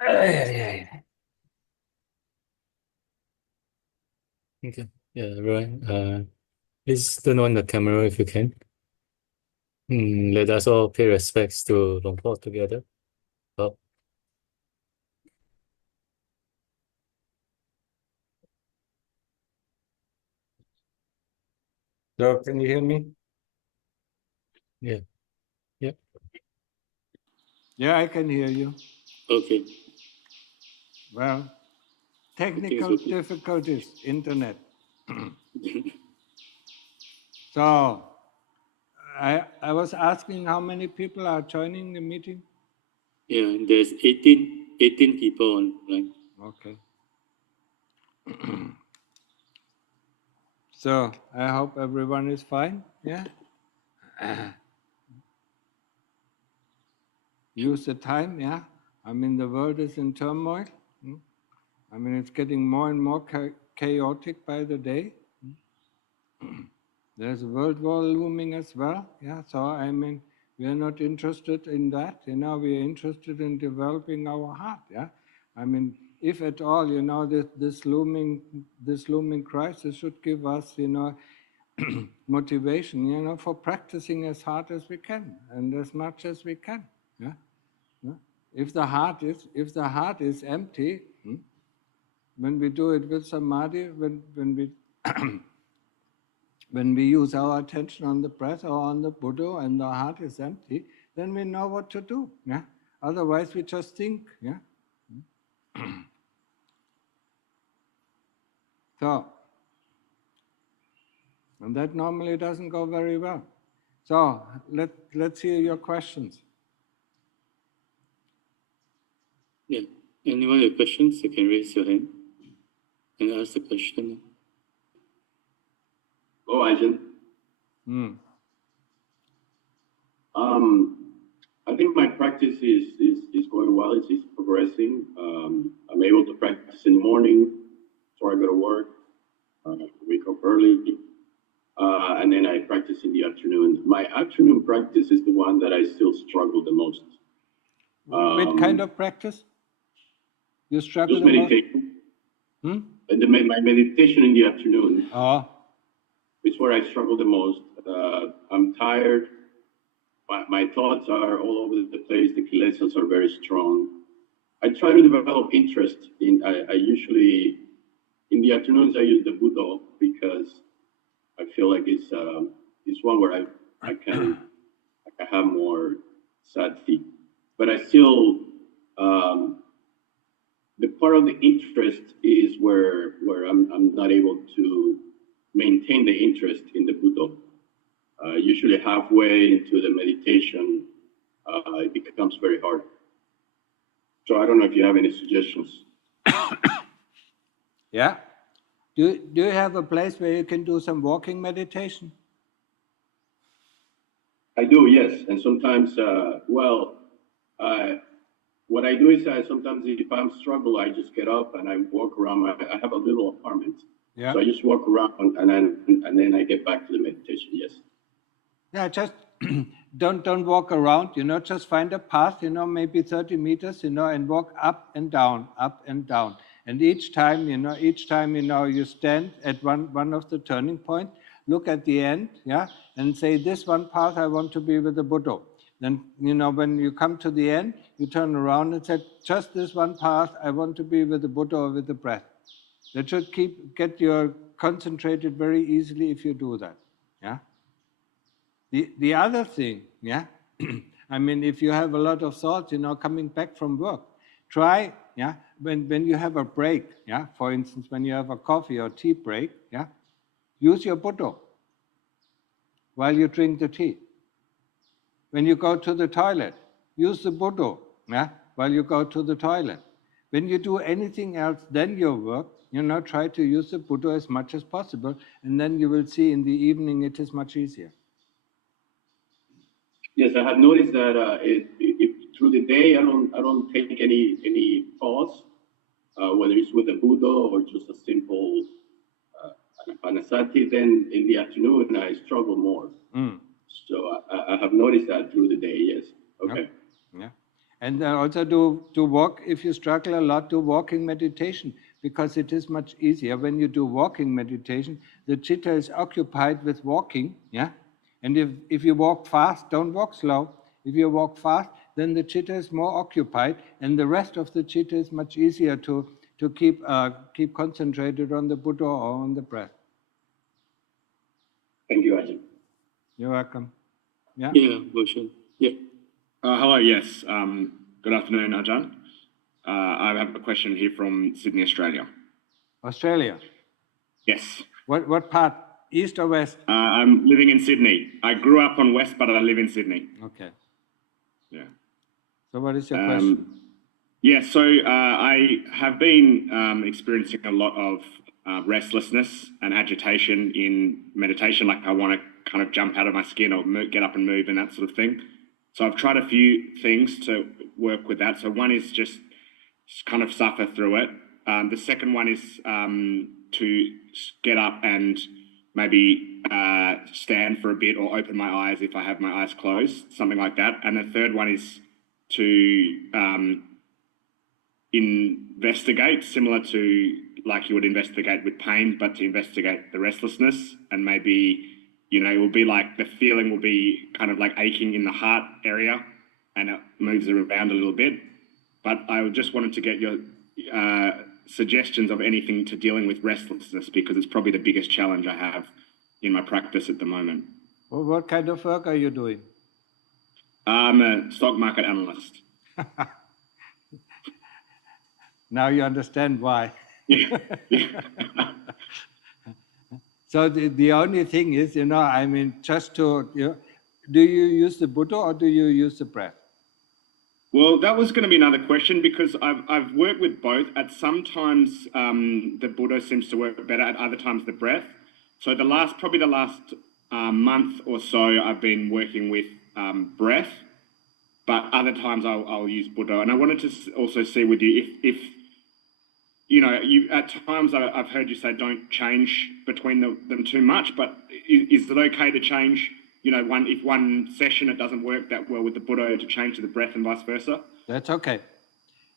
Okay. Yeah, right. Please turn on the camera if you can. Let us all pay respects to Long Po together. Oh. So, can you hear me? Yeah. Yeah. Yeah, I can hear you. Okay. Well, technical difficulties, internet. So, I was asking how many people are joining the meeting? Yeah, there's 18 people online. Okay. So, I hope everyone is fine, yeah? Use the time, yeah? I mean, the world is in turmoil. I mean, it's getting more and more chaotic by the day. There's a world war looming as well, yeah? So, I mean, we are not interested in that, we are interested in developing our heart, yeah? I mean, if at all, this looming crisis should give us, motivation, for practicing as hard as we can and as much as we can, yeah? If the heart is empty, when we do it with samadhi, when we when we use our attention on the breath or on the Buddha and the heart is empty, then we know what to do. Yeah. Otherwise, we just think. Yeah. So, and that normally doesn't go very well. So let's hear your questions. Yeah. Anyone with questions, you can raise your hand and ask the question. Oh, Ajahn. I think my practice is going well. It's progressing. I'm able to practice in the morning before I go to work. Wake up early, and then I practice in the afternoon. My afternoon practice is the one that I still struggle the most. What kind of practice? You struggle just the meditation. most? My meditation in the afternoon. Oh. It's where I struggle the most. I'm tired. My thoughts are all over the place. The kilesas are very strong. I try to develop interest in. I usually in the afternoons I use the Buddha because I feel like it's one where I can have more sati, but I still the part of the interest is where I'm not able to maintain the interest in the Buddha. Usually halfway into the meditation, it becomes very hard. So I don't know if you have any suggestions. Yeah. Do you have a place where you can do some walking meditation? I do, yes. And sometimes, what I do is sometimes if I'm struggling, I just get up and I walk around. I have a little apartment. Yeah. So I just walk around and then I get back to the meditation, yes. Yeah, just don't walk around, just find a path, maybe 30 meters, and walk up and down. And each time, you stand at one of the turning points, look at the end, yeah, and say, this one path I want to be with the Buddha. Then, when you come to the end, you turn around and say, just this one path I want to be with the Buddha or with the breath. That should get you concentrated very easily if you do that, yeah. The other thing, yeah, I mean, if you have a lot of thoughts, coming back from work, try, yeah, when you have a break, yeah, for instance, when you have a coffee or tea break, yeah, use your Buddha while you drink the tea. When you go to the toilet, use the Buddha, yeah, while you go to the toilet. When you do anything else than your work, try to use the Buddha as much as possible, and then you will see in the evening it is much easier. Yes, I have noticed that if through the day I don't take any pause, whether it's with the Buddha or just a simple Anasati, then in the afternoon I struggle more. So I have noticed that through the day. Yes. Okay. Yeah. And then also do walk, if you struggle a lot, do walking meditation, because it is much easier. When you do walking meditation, the chitta is occupied with walking, yeah? And if you walk fast, don't walk slow. If you walk fast, then the chitta is more occupied, and the rest of the chitta is much easier to keep concentrated on the Buddha or on the breath. Thank you, Ajahn. You're welcome. Yeah? Yeah, Bhushan. Yeah. Hello, yes. Good afternoon, Ajahn. I have a question here from Sydney, Australia. Australia. Yes. What part? East or west? I'm living in Sydney. I grew up on West, but I live in Sydney. Okay. Yeah. So what is your question? Yeah, so I have been experiencing a lot of restlessness and agitation in meditation, like I want to kind of jump out of my skin or get up and move and that sort of thing. So I've tried a few things to work with that. So one is just kind of suffer through it. The second one is to get up and maybe stand for a bit or open my eyes if I have my eyes closed, something like that. And the third one is to investigate, similar to like you would investigate with pain, but to investigate the restlessness, and maybe, you know, it will be like the feeling will be kind of like aching in the heart area, and it moves around a little bit. But I just wanted to get your suggestions of anything to dealing with restlessness, because it's probably the biggest challenge I have in my practice at the moment. Well, what kind of work are you doing? I'm a stock market analyst. Now you understand why. Yeah. So the only thing is, you know, I mean, just to, you know, do you use the Buddha or do you use the breath? Well, that was going to be another question, because I've worked with both. At sometimes the Buddha seems to work better, at other times the breath. So probably the last month or so, I've been working with breath, but other times I'll use Buddha. And I wanted to also see with you if you know, at times I've heard you say don't change between them too much, but is it okay to change, you know, if one session it doesn't work that well with the Buddha, to change to the breath and vice versa? That's okay.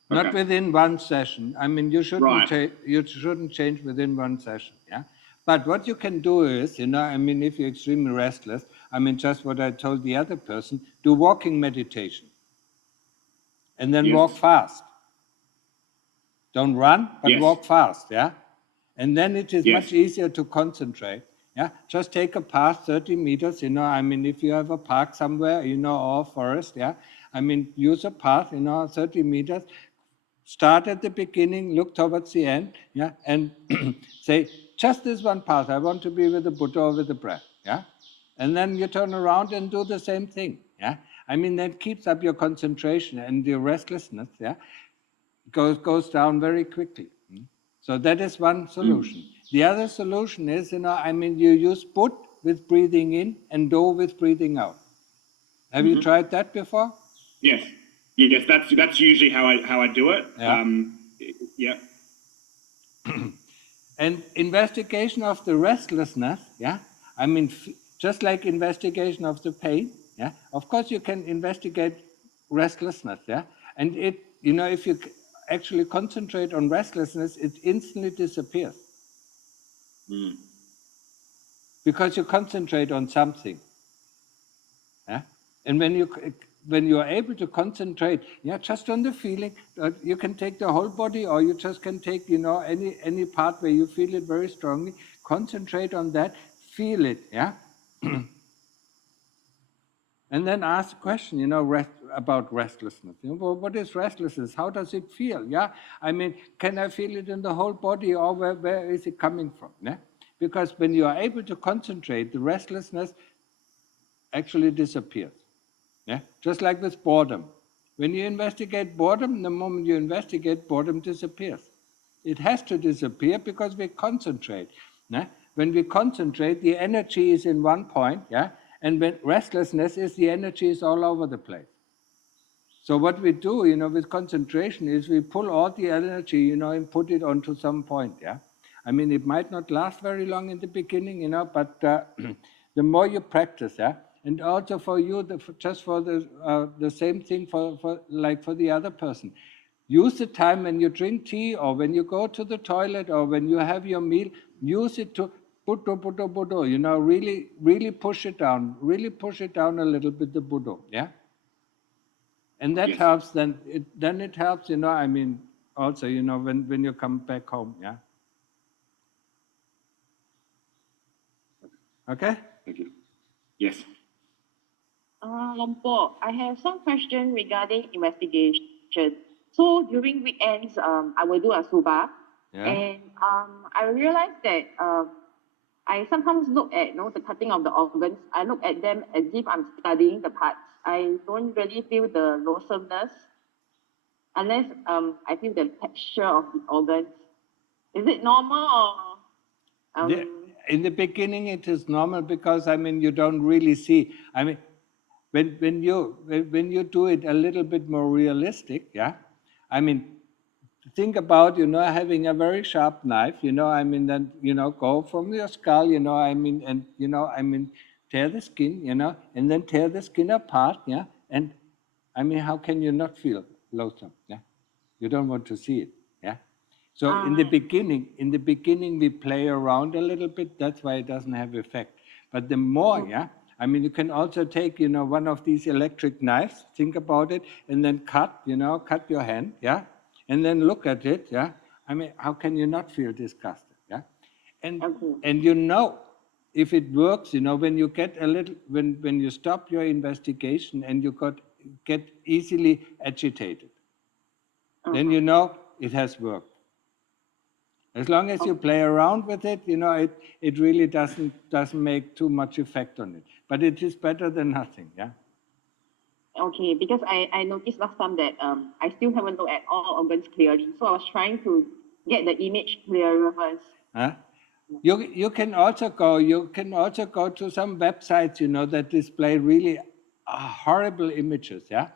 Not within one session. I mean, you shouldn't change within one session, yeah? But what you can do is, you know, I mean, if you're extremely restless, I mean, just what I told the other person, do walking meditation. And then walk fast. Don't run, but walk fast, yeah? And then it is much easier to concentrate, yeah? Just take a path 30 meters, you know, I mean, if you have a park somewhere, you know, or a forest, yeah? I mean, use a path, you know, 30 meters, start at the beginning, look towards the end, yeah? And say, just this one path, I want to be with the Buddha or with the breath, yeah? And then you turn around and do the same thing, yeah? I mean, that keeps up your concentration, and your restlessness, yeah, goes down very quickly. So that is one solution. The other solution is, you know, I mean, you use Put with breathing in and Do with breathing out. Have you tried that before? Yes. Yes, that's usually how I do it. Yeah. And investigation of the restlessness, yeah, I mean, just like investigation of the pain, yeah, of course you can investigate restlessness, yeah, and it, you know, if you actually concentrate on restlessness, it instantly disappears. Because you concentrate on something, yeah, and when you are able to concentrate, yeah, just on the feeling, you can take the whole body, or you just can take, you know, any part where you feel it very strongly, concentrate on that, feel it, yeah? And then ask a question, you know, about restlessness. You know, well, what is restlessness? How does it feel? Yeah, I mean, can I feel it in the whole body, or where is it coming from? Yeah? Because when you are able to concentrate, the restlessness actually disappears. Yeah? Just like with boredom. When you investigate boredom, the moment you investigate, boredom disappears. It has to disappear because we concentrate. Yeah? When we concentrate, the energy is in one point, yeah? And when restlessness is, the energy is all over the place. So what we do, you know, with concentration is we pull all the energy, you know, and put it onto some point, yeah? I mean, it might not last very long in the beginning, you know, but the more you practice, yeah, And also for you, just for the same thing for the other person. Use the time when you drink tea or when you go to the toilet or when you have your meal, use it to Buddha, you know, really push it down, a little bit, the Buddha, yeah? And that Yes. helps, then it helps, you know, I mean, also, you know, when you come back home, yeah? Okay? Thank you. Yes. Lompo, I have some question regarding investigation. So during weekends, I will do a suba, Yeah. and I realized that I sometimes look at the cutting of the organs. I look at them as if I'm studying the parts. I don't really feel the loathsomeness unless I feel the texture of the organs. Is it normal or In the beginning, it is normal because, I mean, you don't really see. I mean, when you do it a little bit more realistic, yeah? I mean, think about, you know, having a very sharp knife, you know, I mean, then, you know, go from your skull, you know, I mean, and, you know, I mean, tear the skin, you know, and then tear the skin apart, yeah? And, I mean, how can you not feel loathsome, yeah? You don't want to see it, yeah? So in the beginning, we play around a little bit. That's why it doesn't have effect. But the more, yeah, I mean, you can also take, you know, one of these electric knives, think about it, and then cut your hand, yeah, and then look at it, yeah. I mean, how can you not feel disgusted, yeah? And you know, if it works, you know, when you get a little, when you stop your investigation and you get easily agitated, then you know it has worked. As long as you play around with it, you know, it really doesn't make too much effect on it. But it is better than nothing, yeah? Okay, because I noticed last time that I still haven't looked at all organs clearly. So I was trying to get the image clearer first. Huh? You can also go to some websites, you know, that display really horrible images, yeah?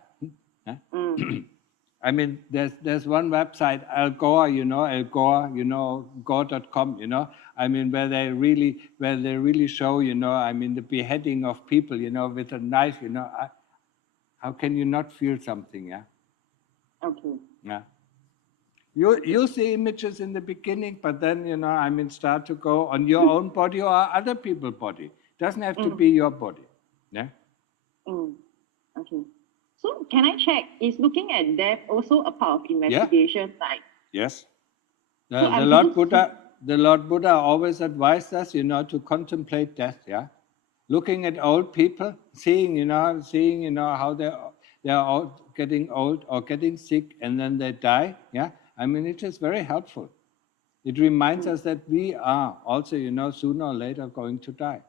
Huh? I mean, there's one website, Algor, you know, gore.com, you know, I mean, where they really show, you know, I mean, the beheading of people, you know, with a knife, you know. How can you not feel something, yeah? Okay. Yeah. You see images in the beginning, but then, you know, I mean, start to go on your own body or other people's body. Doesn't have to be your body, yeah? Okay. So can I check, is looking at death also a part of investigation? Like, yes. So The Lord Buddha always advised us, you know, to contemplate death, yeah? Looking at old people, seeing, you know, how they're all getting old or getting sick and then they die, yeah? I mean, it is very helpful. It reminds us that we are also, you know, sooner or later going to die.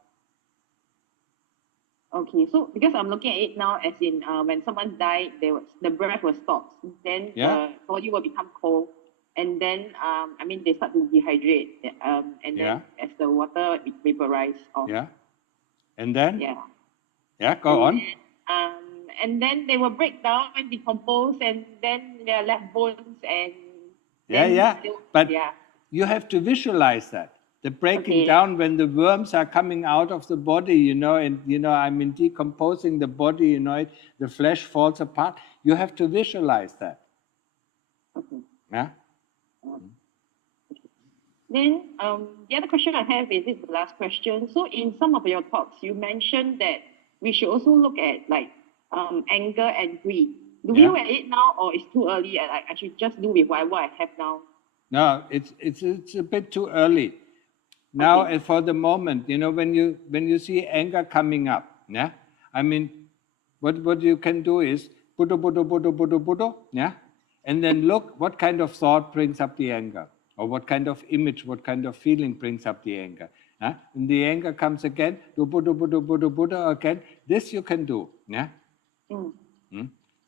okay, so because I'm looking at it now, as in when someone died, the breath will stop, then the body will become cold, and then I mean they start to dehydrate, and then as the water vaporize off. Yeah. And then? Yeah. Go on. And then they will break down and decompose, and then they are left bones and. But you have to visualize that. The breaking down when the worms are coming out of the body, you know, and, you know, I mean, decomposing the body, you know, the flesh falls apart. You have to visualize that. Okay. Yeah? Then the other question I have is the last question. So in some of your talks, you mentioned that we should also look at like anger and greed. Do we look at it now, or it's too early and I should just do with whatever I have now? No, it's a bit too early. Now, for the moment, you know, when you see anger coming up, yeah, I mean, what you can do is Buddha, yeah, and then look what kind of thought brings up the anger, or what kind of image, what kind of feeling brings up the anger. Yeah? And the anger comes again, do Buddha again. This you can do, yeah.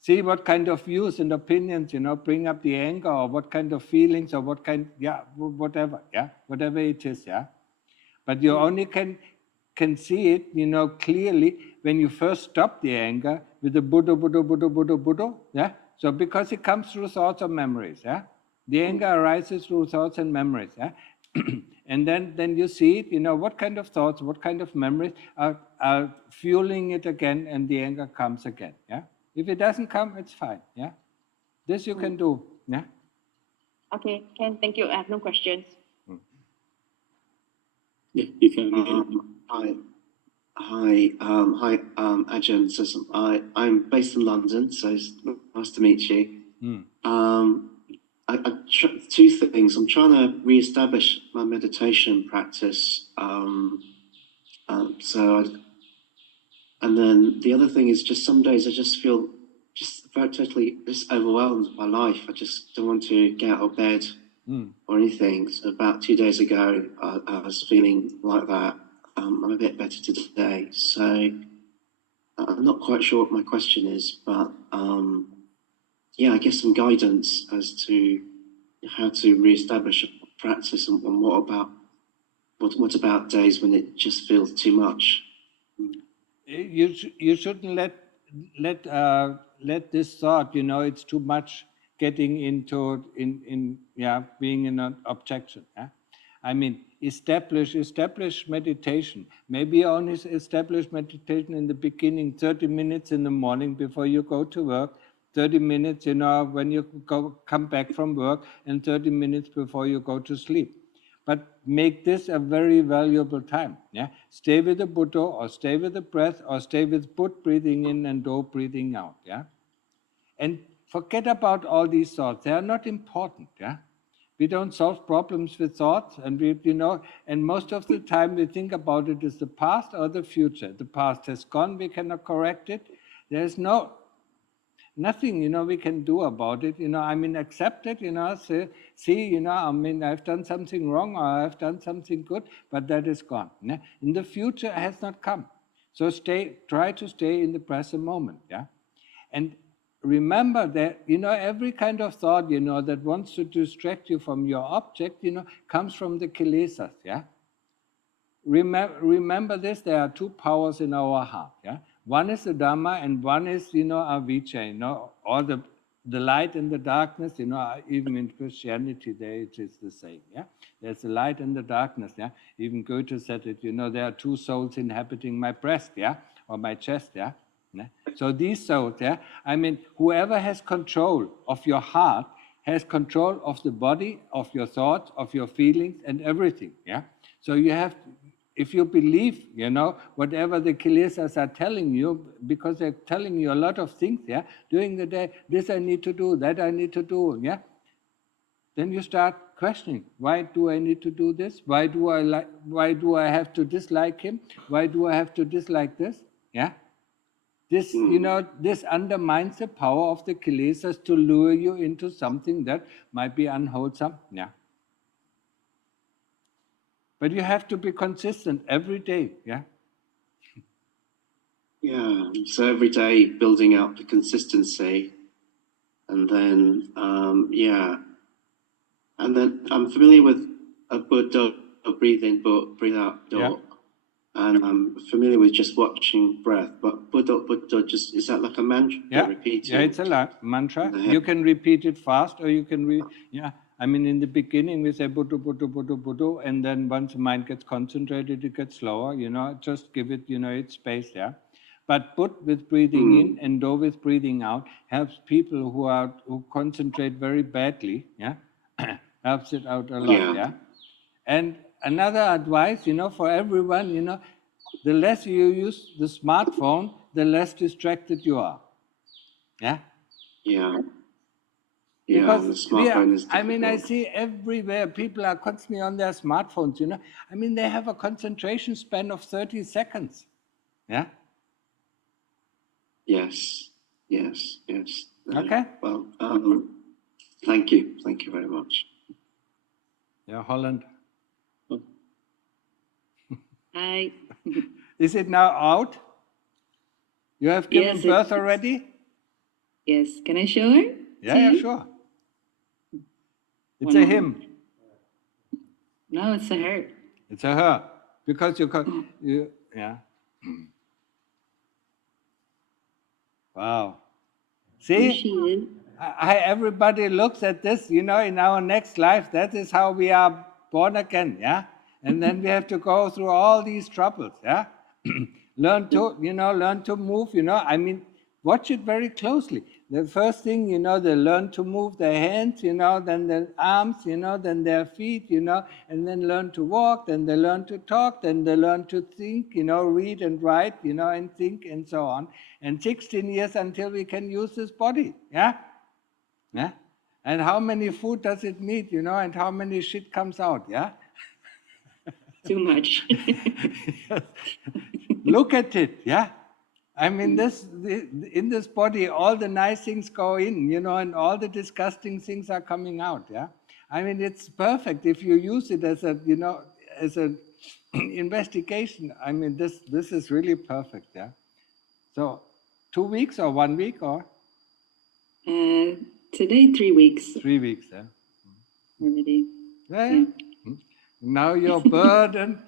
See what kind of views and opinions, you know, bring up the anger, or what kind of feelings, or what kind, whatever, whatever it is, But you only can see it, you know, clearly when you first stop the anger with the Buddha, yeah. So because it comes through thoughts or memories, The anger arises through thoughts and memories, And then you see it, what kind of thoughts, what kind of memories are fueling it again, and the anger comes again. Yeah. If it doesn't come, it's fine. Yeah. This you can do. Yeah. Okay, Ken, thank you. I have no questions. Yeah, you can. Hi, Ajahn. I'm based in London, so it's nice to meet you. Two things. I'm trying to re-establish my meditation practice. And then the other thing is just some days I just feel just very totally just overwhelmed by life. I just don't want to get out of bed or anything. So about 2 days ago, I was feeling like that. I'm a bit better today. So I'm not quite sure what my question is, but yeah, I guess some guidance as to how to re-establish a practice, and what about days when it just feels too much? You shouldn't let this thought, it's too much getting into being in an objection. Yeah? I mean, establish meditation. Maybe only establish meditation in the beginning, 30 minutes in the morning before you go to work, 30 minutes, when you come back from work, and 30 minutes before you go to sleep. But make this a very valuable time. Yeah, stay with the Buddha, or stay with the breath, or stay with Put breathing in and Do breathing out. Yeah, and forget about all these thoughts. They are not important. Yeah, we don't solve problems with thoughts, and and most of the time we think about it as the past or the future. The past has gone. We cannot correct it. There's nothing, we can do about it. I mean, accept it, see, I mean, I've done something wrong, or I've done something good, but that is gone. Yeah? In the future has not come. So try to stay in the present moment. Yeah. And remember that, every kind of thought, that wants to distract you from your object, comes from the kilesas. Yeah. Remember this, there are two powers in our heart. Yeah. One is the Dhamma, and one is, avijja, or the light and the darkness, even in Christianity there it is the same. Yeah. There's the light and the darkness. Yeah. Even Goethe said it, there are two souls inhabiting my breast, yeah, or my chest. Yeah. So these souls, yeah, I mean, whoever has control of your heart has control of the body, of your thoughts, of your feelings, and everything. Yeah. So you have to, if you believe, whatever the kilesas are telling you, because they're telling you a lot of things, yeah, during the day, this I need to do, that I need to do, yeah, then you start questioning, why do I need to do this? Why do I have to dislike him? Why do I have to dislike this? Yeah. This, this undermines the power of the kilesas to lure you into something that might be unwholesome. Yeah. But you have to be consistent every day. Yeah. Yeah. So every day building up the consistency, and then and then I'm familiar with a Buddha, breathe in, but breathe out, Do. Yeah. And I'm familiar with just watching breath, but Buddha, just, is that like a mantra? Yeah, Repeating? yeah, it's a mantra. You can repeat it fast, or you can I mean, in the beginning we say Buddha, Buddha, Buddha, Buddha, and then once the mind gets concentrated, it gets slower. Just give it, its space. Yeah, but Put with breathing in and Do with breathing out helps people who concentrate very badly. Yeah, helps it out a lot. Yeah, and another advice, for everyone, the less you use the smartphone, the less distracted you are. Yeah? Yeah. Because the smartphone is I mean, I difficult. see everywhere people are constantly on their smartphones, I mean, they have a concentration span of 30 seconds. Yeah? Yes. Okay. Well, thank you very much. Yeah, Holland. Hi. Is it now out? You have given Yes, birth already? Yes. Can I show her? Yeah, sure. It's a him. No, it's a her. It's a her. Because yeah. Wow. Here See? she is. Everybody looks at this, in our next life, that is how we are born again, yeah? And then we have to go through all these troubles, yeah? learn to move, I mean, watch it very closely. The first thing, they learn to move their hands, then their arms, then their feet, and then learn to walk, then they learn to talk, then they learn to think, read and write, and think and so on. And 16 years until we can use this body, yeah? Yeah? And how many food does it need, and how many shit comes out, yeah? Too much. Look at it, yeah? I mean, in this body, all the nice things go in, and all the disgusting things are coming out, yeah? I mean, it's perfect if you use it as a, as an investigation. I mean, this is really perfect, yeah? So, 2 weeks or 1 week or? Today, 3 weeks 3 weeks, yeah? already. Yeah. Now you're burdened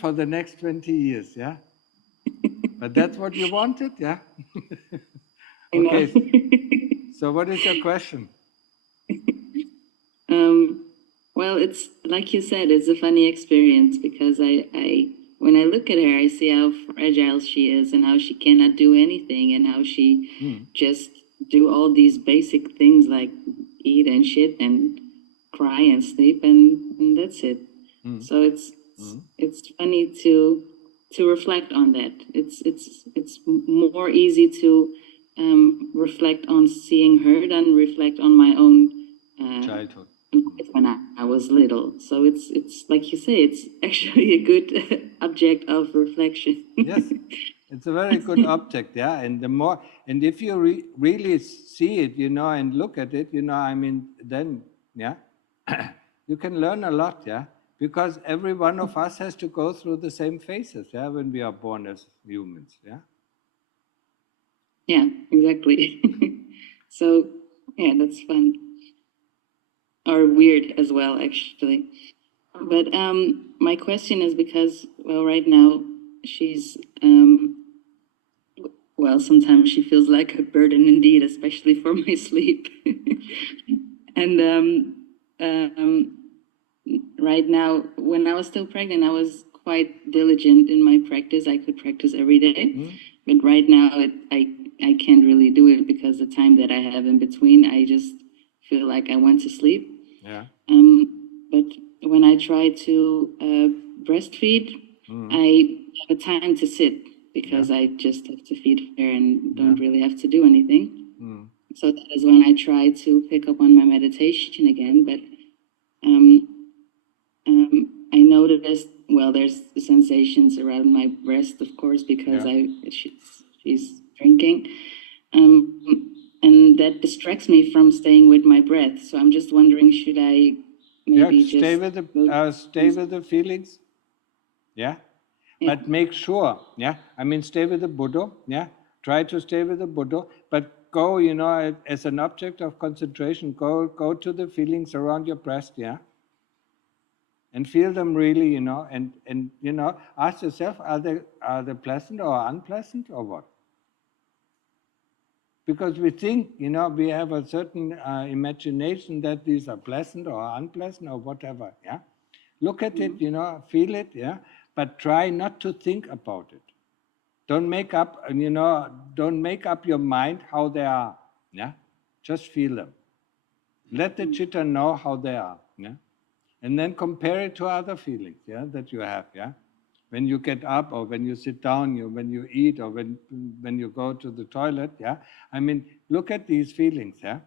for the next 20 years, yeah? But that's what you wanted, yeah? Okay. So what is your question? Well, it's like you said, it's a funny experience because when I look at her, I see how fragile she is and how she cannot do anything and how she just do all these basic things like eat and shit and cry and sleep and that's it. So it's funny to reflect on that. It's more easy to reflect on seeing her than reflect on my own childhood when I was little. So it's like you say, it's actually a good object of reflection. Yes, it's a very good object, yeah. And if you really see it, and look at it, I mean, then, yeah, you can learn a lot, yeah. Because every one of us has to go through the same phases, yeah, when we are born as humans, yeah. Yeah, exactly. So yeah, that's fun. Or weird as well, actually. But my question is because, well, right now she's, well, sometimes she feels like a burden indeed, especially for my sleep. And right now, when I was still pregnant, I was quite diligent in my practice. I could practice every day. But right now, I can't really do it because the time that I have in between, I just feel like I want to sleep. Yeah. But when I try to breastfeed, I have a time to sit because I just have to feed her and don't really have to do anything. So that is when I try to pick up on my meditation again. But I noticed, well, there's sensations around my breast, of course, because she's drinking. And that distracts me from staying with my breath. So I'm just wondering, should I maybe stay with the feelings, yeah? But make sure, yeah? I mean, stay with the Buddha, yeah? Try to stay with the Buddha, but go, as an object of concentration, go to the feelings around your breast, yeah? And feel them really, and ask yourself, are they pleasant or unpleasant or what? Because we think, we have a certain imagination that these are pleasant or unpleasant or whatever, yeah? Look at it, feel it, yeah? But try not to think about it. Don't make up, don't make up your mind how they are, yeah? Just feel them. Let the chitta know how they are, yeah? And then compare it to other feelings, yeah, that you have, yeah? When you get up or when you sit down, when you eat or when you go to the toilet, yeah? I mean, look at these feelings, yeah?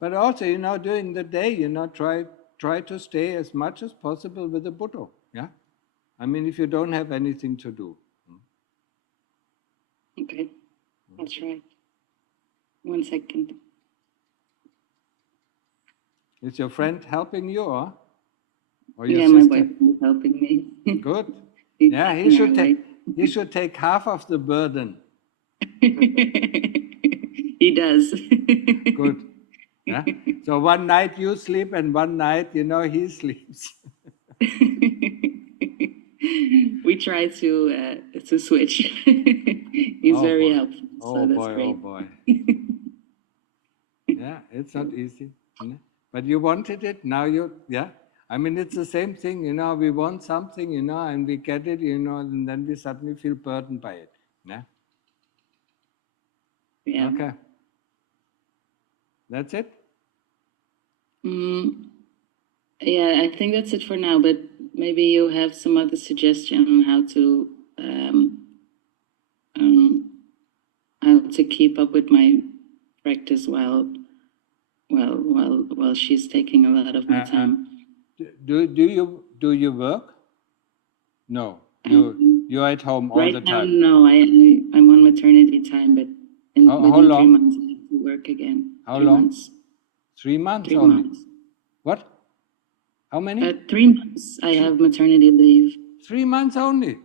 But also, during the day, try to stay as much as possible with the Buddha, yeah? I mean, if you don't have anything to do. Okay, I'll try. 1 second. Is your friend helping you, or your sister? My boyfriend is helping me. Good. Yeah, he should take half of the burden. He does. Good. Yeah? So one night you sleep and one night, he sleeps. We try to switch. He's very helpful, so that's great. Oh boy. Yeah, it's not easy. But you wanted it, now I mean, it's the same thing, we want something, and we get it, and then we suddenly feel burdened by it. Yeah. Yeah. Okay. That's it? Yeah, I think that's it for now, but maybe you have some other suggestion on how to keep up with my practice while she's taking a lot of my time. Do you work? No, you're at home all the time. Right now, no, I'm on maternity time, but within 3 long? months I have to work again. How 3 long? months. 3 months 3 only. months. What? How many? 3 months I have maternity leave. 3 months only.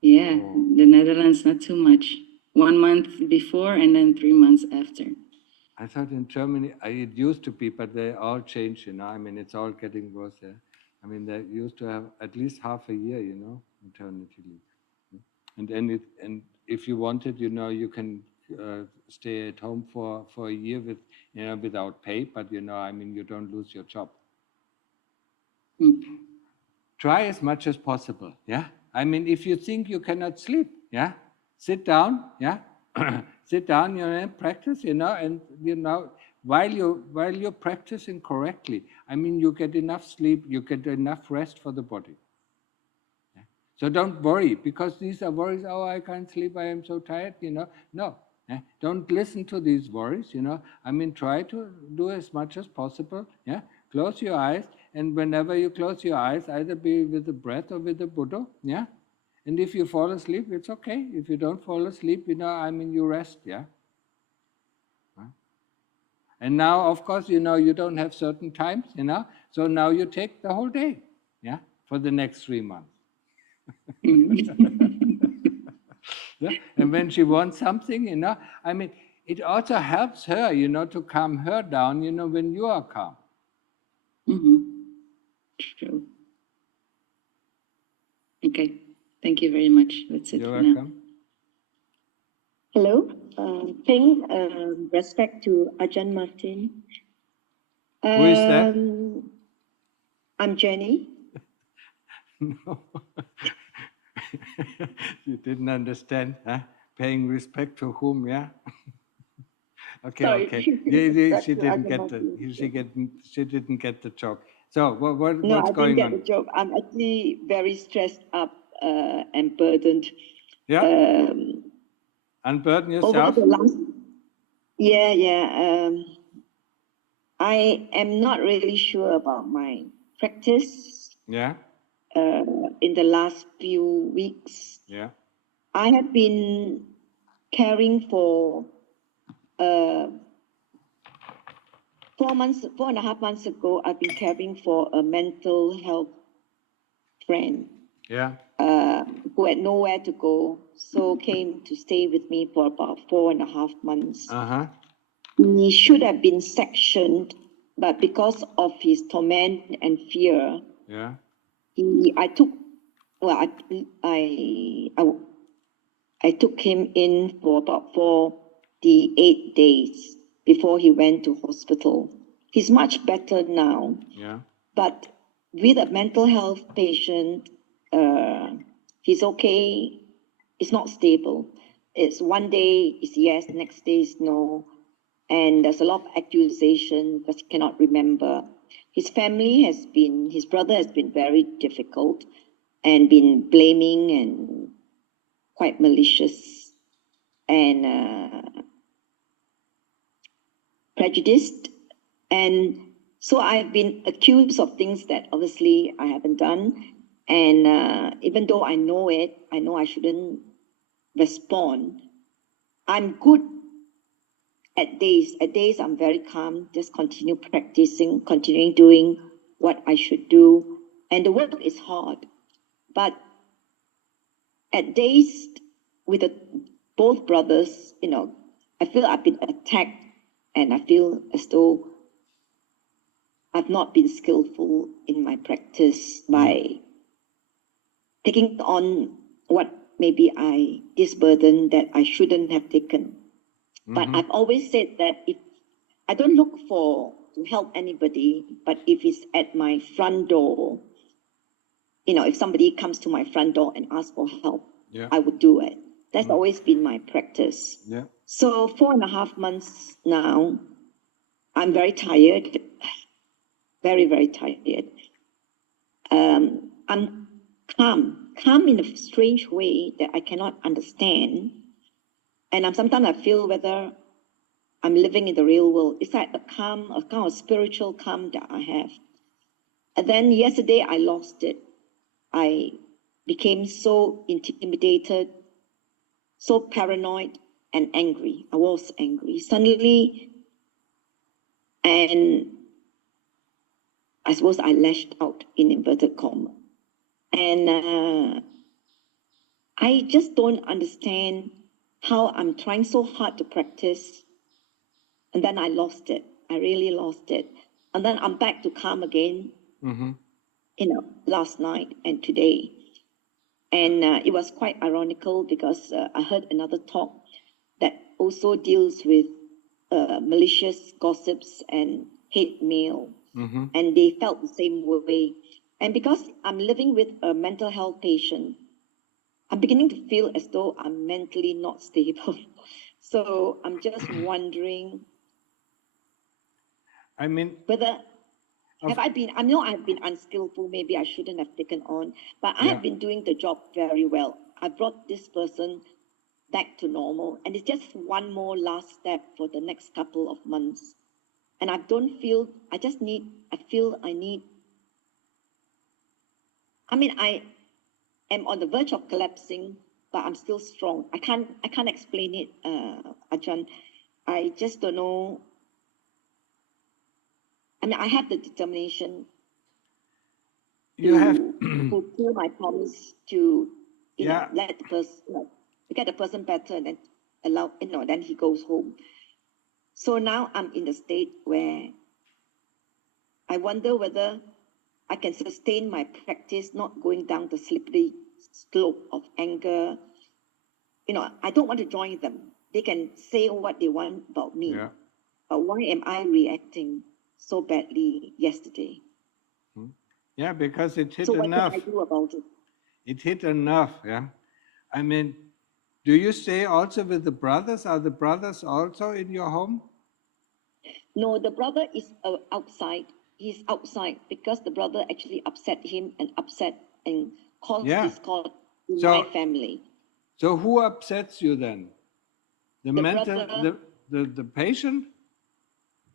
Yeah, the Netherlands, not too much. 1 month before and then 3 months after. I thought in Germany, it used to be, but they all changed, I mean, it's all getting worse there. I mean, they used to have at least half a year, maternity leave. And then and if you wanted, you can stay at home for a year with, without pay, but, I mean, you don't lose your job. Try as much as possible, yeah? I mean, if you think you cannot sleep, yeah? Sit down, yeah? Sit down, practice, and, while you're practicing correctly, I mean, you get enough sleep, you get enough rest for the body. Yeah? So don't worry, because these are worries, oh, I can't sleep, I am so tired, No, don't listen to these worries, I mean, try to do as much as possible, yeah? Close your eyes, and whenever you close your eyes, either be with the breath or with the Buddha, yeah? And if you fall asleep, it's okay. If you don't fall asleep, I mean, you rest, yeah? And now, of course, you don't have certain times, so now you take the whole day, yeah, for the next 3 months. Yeah? And when she wants something, I mean, it also helps her, to calm her down, when you are calm. True. Okay, thank you very much. That's it You're for welcome. now. Hello, paying respect to Ajahn Martin. Who is that? I'm Jenny. No. You didn't understand, huh? Paying respect to whom, yeah? Okay, Sorry. okay. Yeah, she Respect didn't to get Ajahn she didn't get the joke. So what's No, I didn't going get on? the joke. I'm actually very stressed up and burdened. Yeah. Unburden Over yourself. the last, I am not really sure about my practice. Yeah. In the last few weeks. Yeah. I have been caring for 4.5 months ago, I've been caring for a mental health friend. Yeah. Who had nowhere to go, so came to stay with me for about 4.5 months. Uh-huh. He should have been sectioned, but because of his torment and fear, Yeah. I took him in for about 48 days before he went to hospital. He's much better now. Yeah. But with a mental health patient, he's okay. It's not stable. It's one day is yes, next day is no. And there's a lot of accusation because he cannot remember. His brother has been very difficult and been blaming and quite malicious and prejudiced. And so I've been accused of things that obviously I haven't done. And even though I know it, I know I shouldn't respond. I'm good at days. At days, I'm very calm, just continue practicing, continuing doing what I should do. And the work is hard. But at days with both brothers, I feel I've been attacked and I feel as though I've not been skillful in my practice by taking on what maybe this burden that I shouldn't have taken. But I've always said that if I don't look to help anybody, but if it's at my front door, if somebody comes to my front door and asks for help, I would do it. That's always been my practice. Yeah. So 4.5 months now, I'm very tired, very, very tired. I'm calm in a strange way that I cannot understand. And sometimes I feel whether I'm living in the real world. It's like a kind of spiritual calm that I have. And then yesterday I lost it. I became so intimidated, so paranoid and angry. I was angry suddenly, and I suppose I lashed out in inverted comma. And I just don't understand how I'm trying so hard to practice, and then I lost it. I really lost it. And then I'm back to calm again, last night and today. And it was quite ironical because I heard another talk that also deals with malicious gossips and hate mail. And they felt the same way. And because I'm living with a mental health patient, I'm beginning to feel as though I'm mentally not stable. So I'm just wondering whether I know I've been unskillful, maybe I shouldn't have taken on, but I have been doing the job very well. I brought this person back to normal, and it's just one more last step for the next couple of months. And I am on the verge of collapsing, but I'm still strong. I can't explain it, Ajahn. I just don't know. I have the determination to fulfill my promise to let the person, to get the person better, and then then he goes home. So now I'm in the state where I wonder whether I can sustain my practice, not going down the slippery slope of anger. I don't want to join them. They can say what they want about me. Yeah. But why am I reacting so badly yesterday? Yeah, because it hit so enough. What can I do about it? It hit enough, yeah. Do you stay also with the brothers? Are the brothers also in your home? No, the brother is outside. He's outside because the brother actually upset him and caused discord in my family. So who upsets you then? The patient?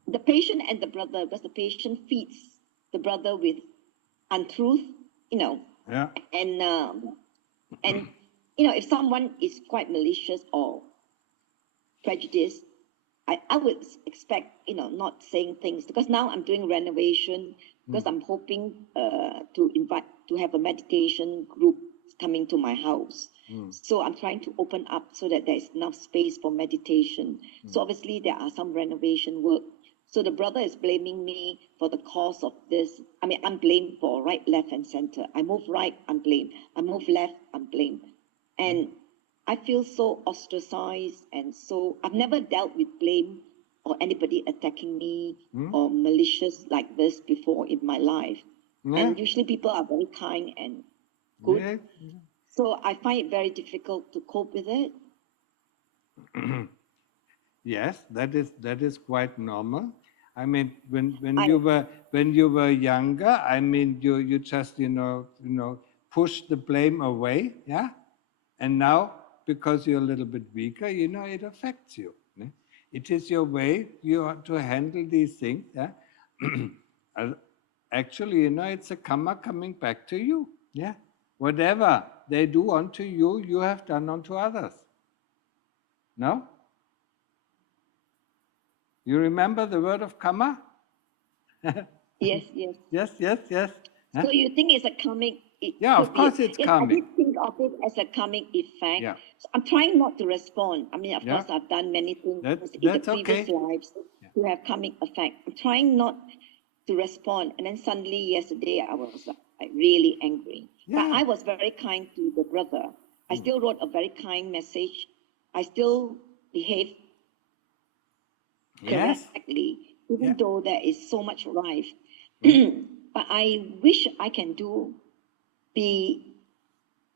The patient and the brother, because the patient feeds the brother with untruth, Yeah. And if someone is quite malicious or prejudiced, I would expect, not saying things, because now I'm doing renovation, because I'm hoping to have a meditation group coming to my house. So I'm trying to open up so that there's enough space for meditation. So obviously there are some renovation work. So the brother is blaming me for the cause of this. I'm blamed for right, left, and center. I move right, I'm blamed. I move left, I'm blamed. And I feel so ostracized, and so I've never dealt with blame or anybody attacking me or malicious like this before in my life. Yeah. And usually people are very kind and good. Yeah. So I find it very difficult to cope with it. Yes, that is quite normal. When you were younger, you just push the blame away, yeah. And now, because you're a little bit weaker, it affects you. It is your way to handle these things. Yeah? Actually, it's a karma coming back to you. Yeah. Whatever they do unto you, you have done unto others. No? You remember the word of karma? Yes. Yes. So you think it's a karmic? Yeah, of course it's karmic. I did think of it as a karmic effect. Yeah. So I'm trying not to respond. Of course, I've done many things in the previous lives to have karmic effect. I'm trying not to respond. And then suddenly yesterday, I was really angry. Yeah. But I was very kind to the brother. I still wrote a very kind message. I still behaved correctly. even Yeah. though there is so much life. But I wish I can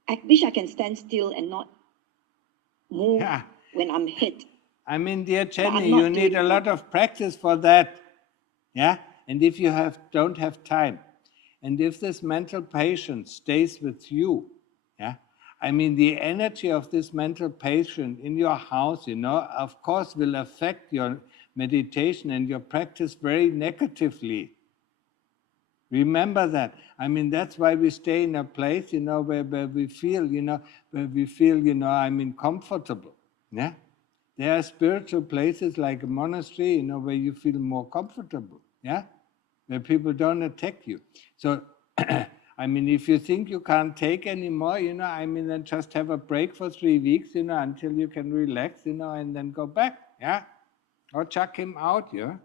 I wish I can stand still and not move Yeah. when I'm hit. I mean, dear I'm Jenny, not you need a doing lot that. of practice for that. Yeah? And if you don't have time, and if this mental patient stays with you, yeah, I mean, the energy of this mental patient in your house, of course, will affect your meditation and your practice very negatively. Remember that. I mean, that's why we stay in a place, where we feel, I mean, comfortable. Yeah. There are spiritual places like a monastery, where you feel more comfortable. Yeah. Where people don't attack you. So, I mean, if you think you can't take anymore, I mean, then just have a break for 3 weeks, until you can relax, and then go back. Yeah. Or chuck him out. Yeah.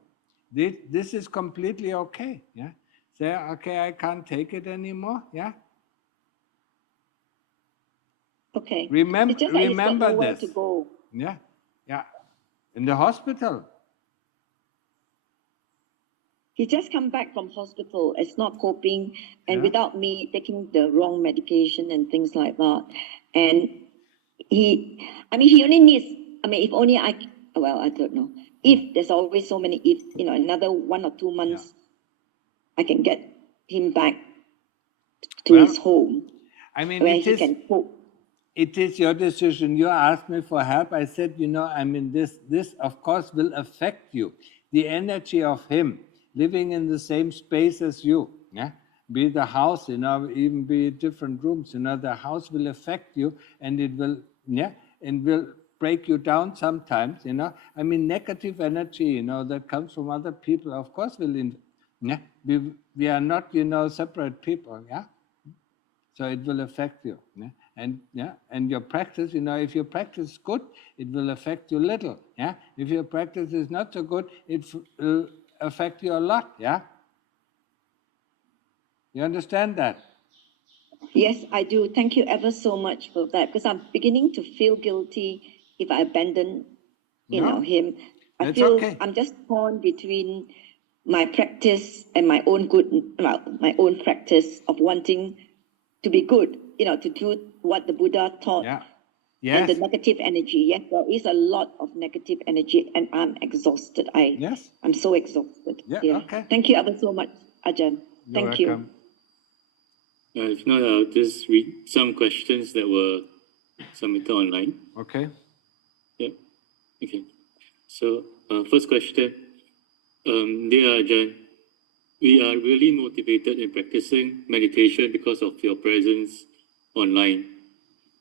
This is completely okay. Yeah. Say, okay, I can't take it anymore. Yeah. Okay. Remember, It's just that he's got remember nowhere this. to go. Yeah. Yeah. In the hospital. He just come back from hospital. It's not coping, and Yeah. without me taking the wrong medication and things like that. And he only needs, if only I don't know. If there's always so many ifs, another 1 or 2 months, I can get him back to his home, I mean, where he can cope. It is your decision. You asked me for help. I said, I mean, this of course will affect you. The energy of him living in the same space as you, yeah, be the house, even be different rooms, the house will affect you, and it will, and will break you down sometimes, I mean, negative energy, that comes from other people, of course, will, we are not, separate people, yeah. So it will affect you, yeah? And your practice, if your practice is good, it will affect you little, yeah. If your practice is not so good, it will affect you a lot, yeah. You understand that? Yes, I do. Thank you ever so much for that, because I'm beginning to feel guilty if I abandon, him. I That's feel okay. I'm just torn between my practice and my own my own practice of wanting to be good, to do what the Buddha taught. Yeah. And the Yes. negative energy. Yes, there is a lot of negative energy, and I'm exhausted. Yes. I'm so exhausted. Yeah, okay. Thank you ever so much, Ajahn. You're Thank welcome. If not, I'll just read some questions that were submitted online. Okay. Yeah. Okay. So, first question. Dear Ajahn, we are really motivated in practicing meditation because of your presence online.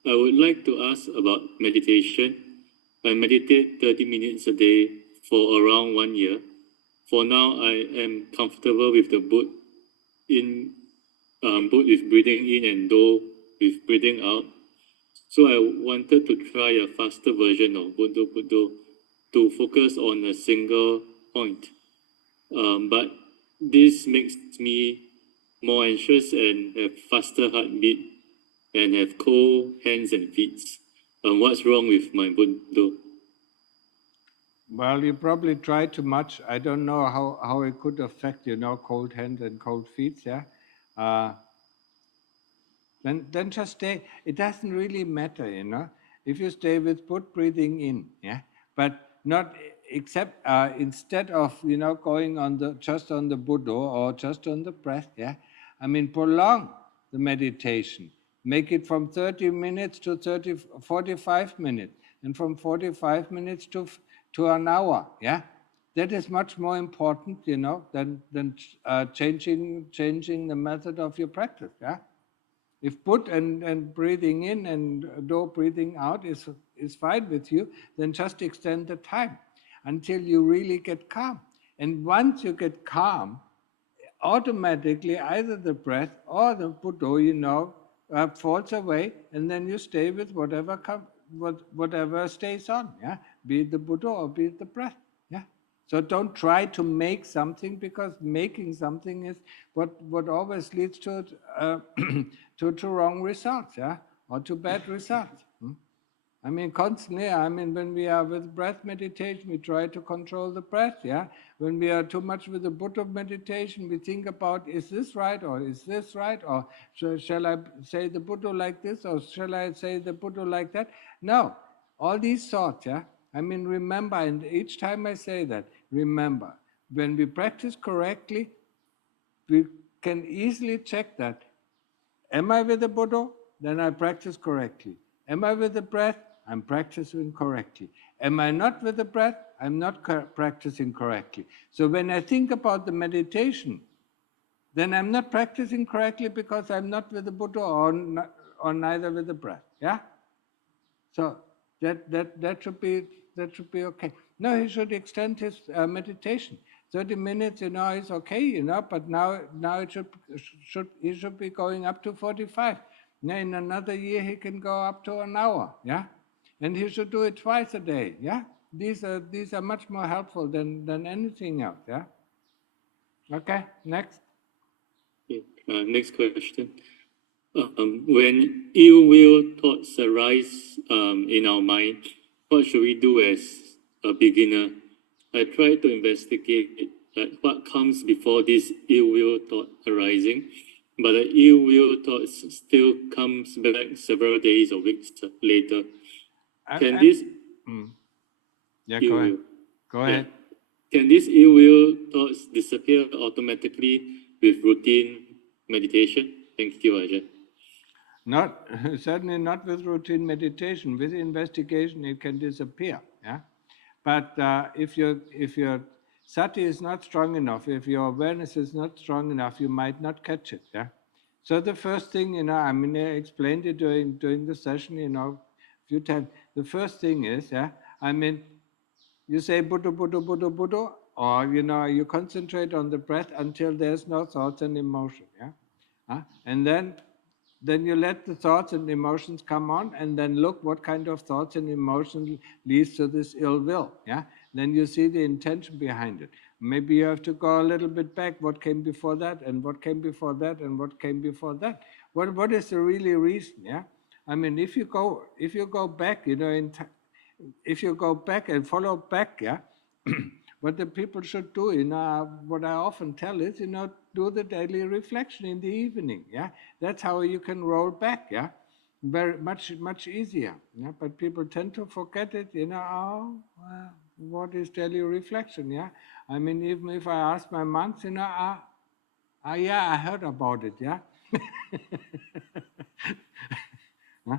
I would like to ask about meditation. I meditate 30 minutes a day for around 1 year. For now, I am comfortable with the boot with breathing in and do with breathing out. So I wanted to try a faster version of Buddho Buddho to focus on a single point. But this makes me more anxious and have faster heartbeat and have cold hands and feet. What's wrong with my Buddho? Well, you probably tried too much. I don't know how it could affect, cold hands and cold feet, yeah? Then just stay. It doesn't really matter, if you stay with put breathing in, yeah, but not except instead of going on just on the Buddha or just on the breath, yeah. I mean, prolong the meditation. Make it from 30 minutes to 45 minutes, and from 45 minutes to an hour, yeah. That is much more important, than changing the method of your practice, yeah. If put and breathing in and do breathing out is fine with you, then just extend the time until you really get calm. And once you get calm, automatically either the breath or the Buddha, falls away, and then you stay with whatever stays on, yeah, be it the Buddha or be it the breath, yeah. So don't try to make something, because making something is what always leads to wrong results, yeah, or to bad results. I mean, constantly, I mean, when we are with breath meditation, we try to control the breath, yeah? When we are too much with the Buddha meditation, we think about, is this right, or is this right, or shall I say the Buddha like this, or shall I say the Buddha like that? No, all these thoughts, yeah? I mean, remember, and each time I say that, remember, when we practice correctly, we can easily check that. Am I with the Buddha? Then I practice correctly. Am I with the breath? I'm practicing correctly. Am I not with the breath? I'm not practicing correctly. So when I think about the meditation, then I'm not practicing correctly because I'm not with the Buddha or neither with the breath. Yeah? So that should be okay. No, he should extend his meditation. 30 minutes, is okay, but now it he should be going up to 45. Now in another year he can go up to an hour, yeah? And he should do it twice a day, yeah? These are much more helpful than anything else, yeah? Okay, next. Okay, next question. When ill will thoughts arise in our mind, what should we do as a beginner? I try to investigate what comes before this ill will thought arising, but the ill will thoughts still comes back several days or weeks later. Can this Yeah, ill go ahead. will, Go ahead. can these ill will thoughts disappear automatically with routine meditation? Thank you, Ajahn. Not certainly not with routine meditation. With investigation, it can disappear. Yeah, but if your sati is not strong enough, if your awareness is not strong enough, you might not catch it. Yeah. So the first thing, I mean, I explained it during the session, a few times. The first thing is, yeah, I mean, you say Buddha, Buddha, Buddha, Buddha, or you concentrate on the breath until there's no thoughts and emotion. Yeah, and then you let the thoughts and emotions come on, and then look what kind of thoughts and emotions leads to this ill will. Yeah, then you see the intention behind it. Maybe you have to go a little bit back. What came before that, and what came before that, and what came before that? What is the really reason? Yeah, I mean, if you go back, if you go back and follow back, yeah, what the people should do, what I often tell is, do the daily reflection in the evening, yeah. That's how you can roll back, yeah. Very much easier, yeah. But people tend to forget it, what is daily reflection, yeah. I mean, even if I ask my monks, yeah, I heard about it, yeah. Huh?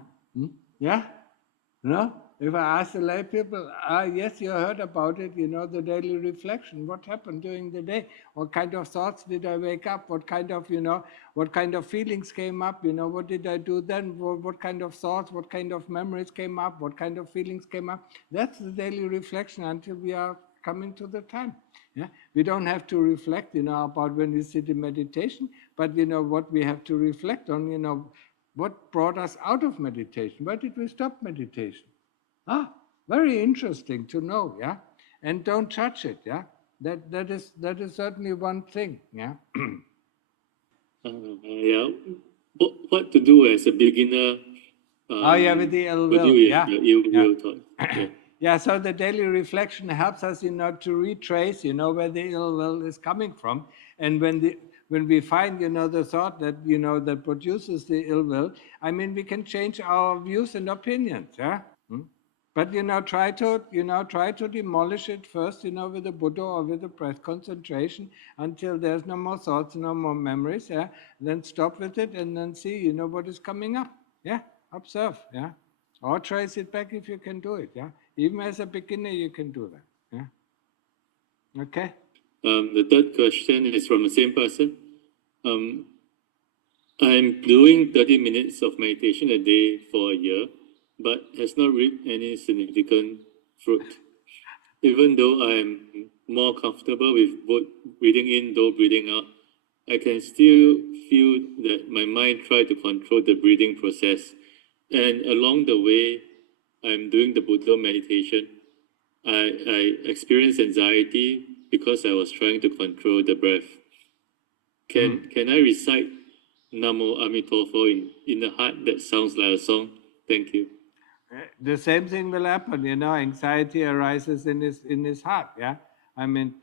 Yeah. No? If I ask the lay people, yes, you heard about it, the daily reflection. What happened during the day? What kind of thoughts did I wake up? What kind of feelings came up? What did I do then? What kind of thoughts, what kind of memories came up? What kind of feelings came up? That's the daily reflection until we are coming to the time. Yeah, we don't have to reflect, about when we sit in meditation, but what we have to reflect on, what brought us out of meditation? Why did we stop meditation? Very interesting to know, yeah? And don't touch it, yeah? That is certainly one thing, yeah? Yeah. What to do as a beginner? With the ill will, with yeah. the ill will thought. Yeah. Yeah, so the daily reflection helps us, to retrace, where the ill will is coming from. And when we find, the thought that, that produces the ill will, I mean, we can change our views and opinions, yeah? But try to demolish it first, with the Buddha or with the breath concentration until there's no more thoughts, no more memories. Yeah, then stop with it and then see, what is coming up. Yeah, observe. Yeah, or trace it back if you can do it. Yeah, even as a beginner you can do that. Yeah. Okay. The third question is from the same person. I'm doing 30 minutes of meditation a day for a year, but has not reaped any significant fruit. Even though I'm more comfortable with both breathing in, though breathing out, I can still feel that my mind tries to control the breathing process. And along the way, I'm doing the Buddha meditation. I experience anxiety because I was trying to control the breath. Can I recite Namo Amitofo in the heart that sounds like a song? Thank you. the same thing will happen, you know, anxiety arises in his heart, yeah. I mean,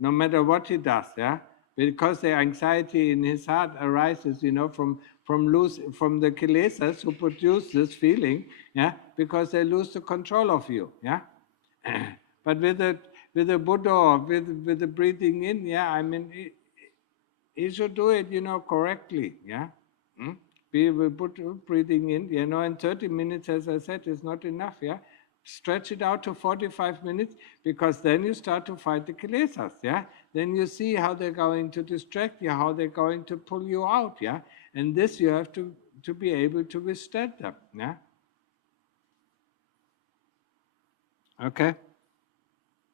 no matter what he does, yeah, because the anxiety in his heart arises, you know, from the kilesas who produce this feeling, yeah, because they lose the control of you, yeah. But with the Buddha or with the breathing in, yeah, I mean, he should do it, you know, correctly, yeah. We will put breathing in, you know, and 30 minutes, as I said, is not enough, yeah. Stretch it out to 45 minutes, because then you start to fight the kilesas, yeah. Then you see how they're going to distract you, how they're going to pull you out, yeah. And this you have to be able to withstand them, yeah. Okay.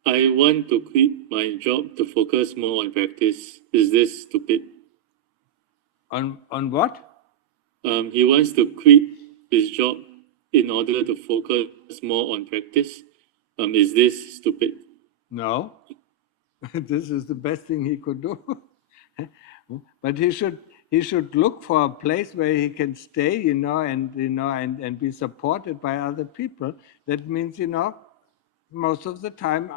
I want to quit my job to focus more on practice. Is this stupid? On what? He wants to quit his job in order to focus more on practice. Is this stupid? No. This is the best thing he could do. But he should look for a place where he can stay, you know, and be supported by other people. That means, you know, most of the time,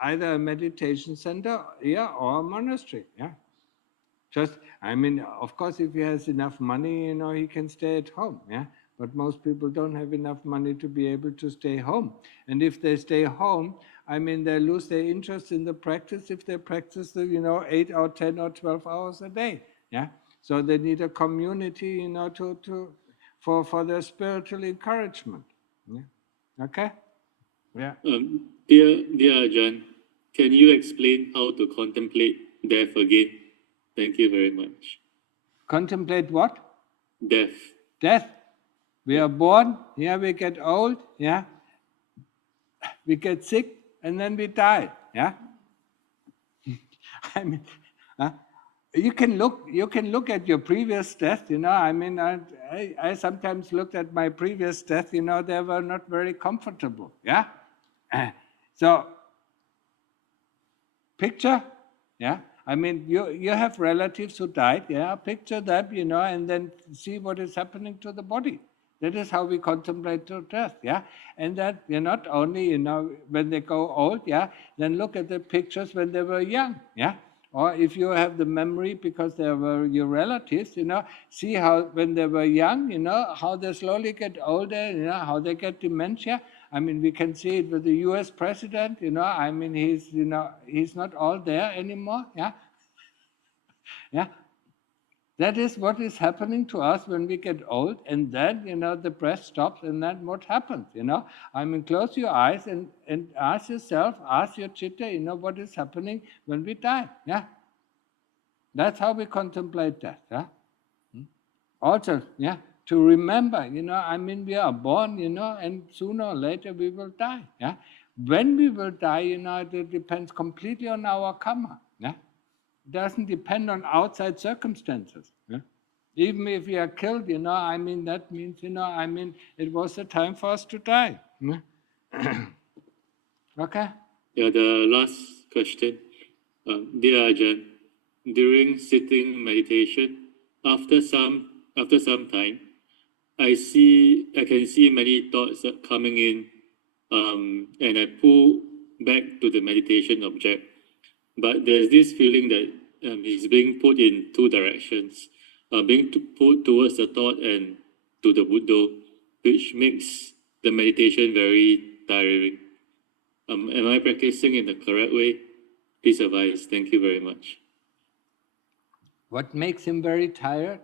either a meditation center, yeah, or a monastery, yeah. Just, I mean, of course, if he has enough money, you know, he can stay at home, yeah. But most people don't have enough money to be able to stay home. And if they stay home, I mean, they lose their interest in the practice if they practice, you know, 8 or 10 or 12 hours a day, yeah. So they need a community, you know, for their spiritual encouragement, yeah. Okay, yeah. Dear Ajahn, can you explain how to contemplate death again? Thank you very much. Contemplate what? Death. Death. We are born, yeah, we get old, yeah, we get sick, and then we die, yeah. I mean, you can look at your previous death, you know. I mean, I sometimes looked at my previous death, you know, they were not very comfortable, yeah. So, picture, yeah. I mean, you have relatives who died, yeah. Picture that, you know, and then see what is happening to the body. That is how we contemplate death, yeah. And that you're not only, you know, when they go old, yeah, then look at the pictures when they were young, yeah. Or if you have the memory because they were your relatives, you know, see how when they were young, you know, how they slowly get older, you know, how they get dementia. I mean, we can see it with the US president, you know, I mean, he's not all there anymore, yeah. Yeah. That is what is happening to us when we get old, and then, you know, the breath stops, and then what happens, you know? I mean, close your eyes and ask yourself, ask your chitta, you know, what is happening when we die, yeah? That's how we contemplate death, yeah? Also, yeah, to remember, you know, I mean, we are born, you know, and sooner or later we will die, yeah? When we will die, you know, it depends completely on our karma, yeah? It doesn't depend on outside circumstances, yeah? Even if we are killed, you know, I mean, that means, you know, I mean, it was the time for us to die. Okay? Yeah, the last question. Dear Ajahn, during sitting meditation, after some time, I can see many thoughts coming in, and I pull back to the meditation object. But there's this feeling that it's being put in two directions, being put towards the thought and to the Buddha, which makes the meditation very tiring. Am I practicing in the correct way? Please advise. Thank you very much. What makes him very tired?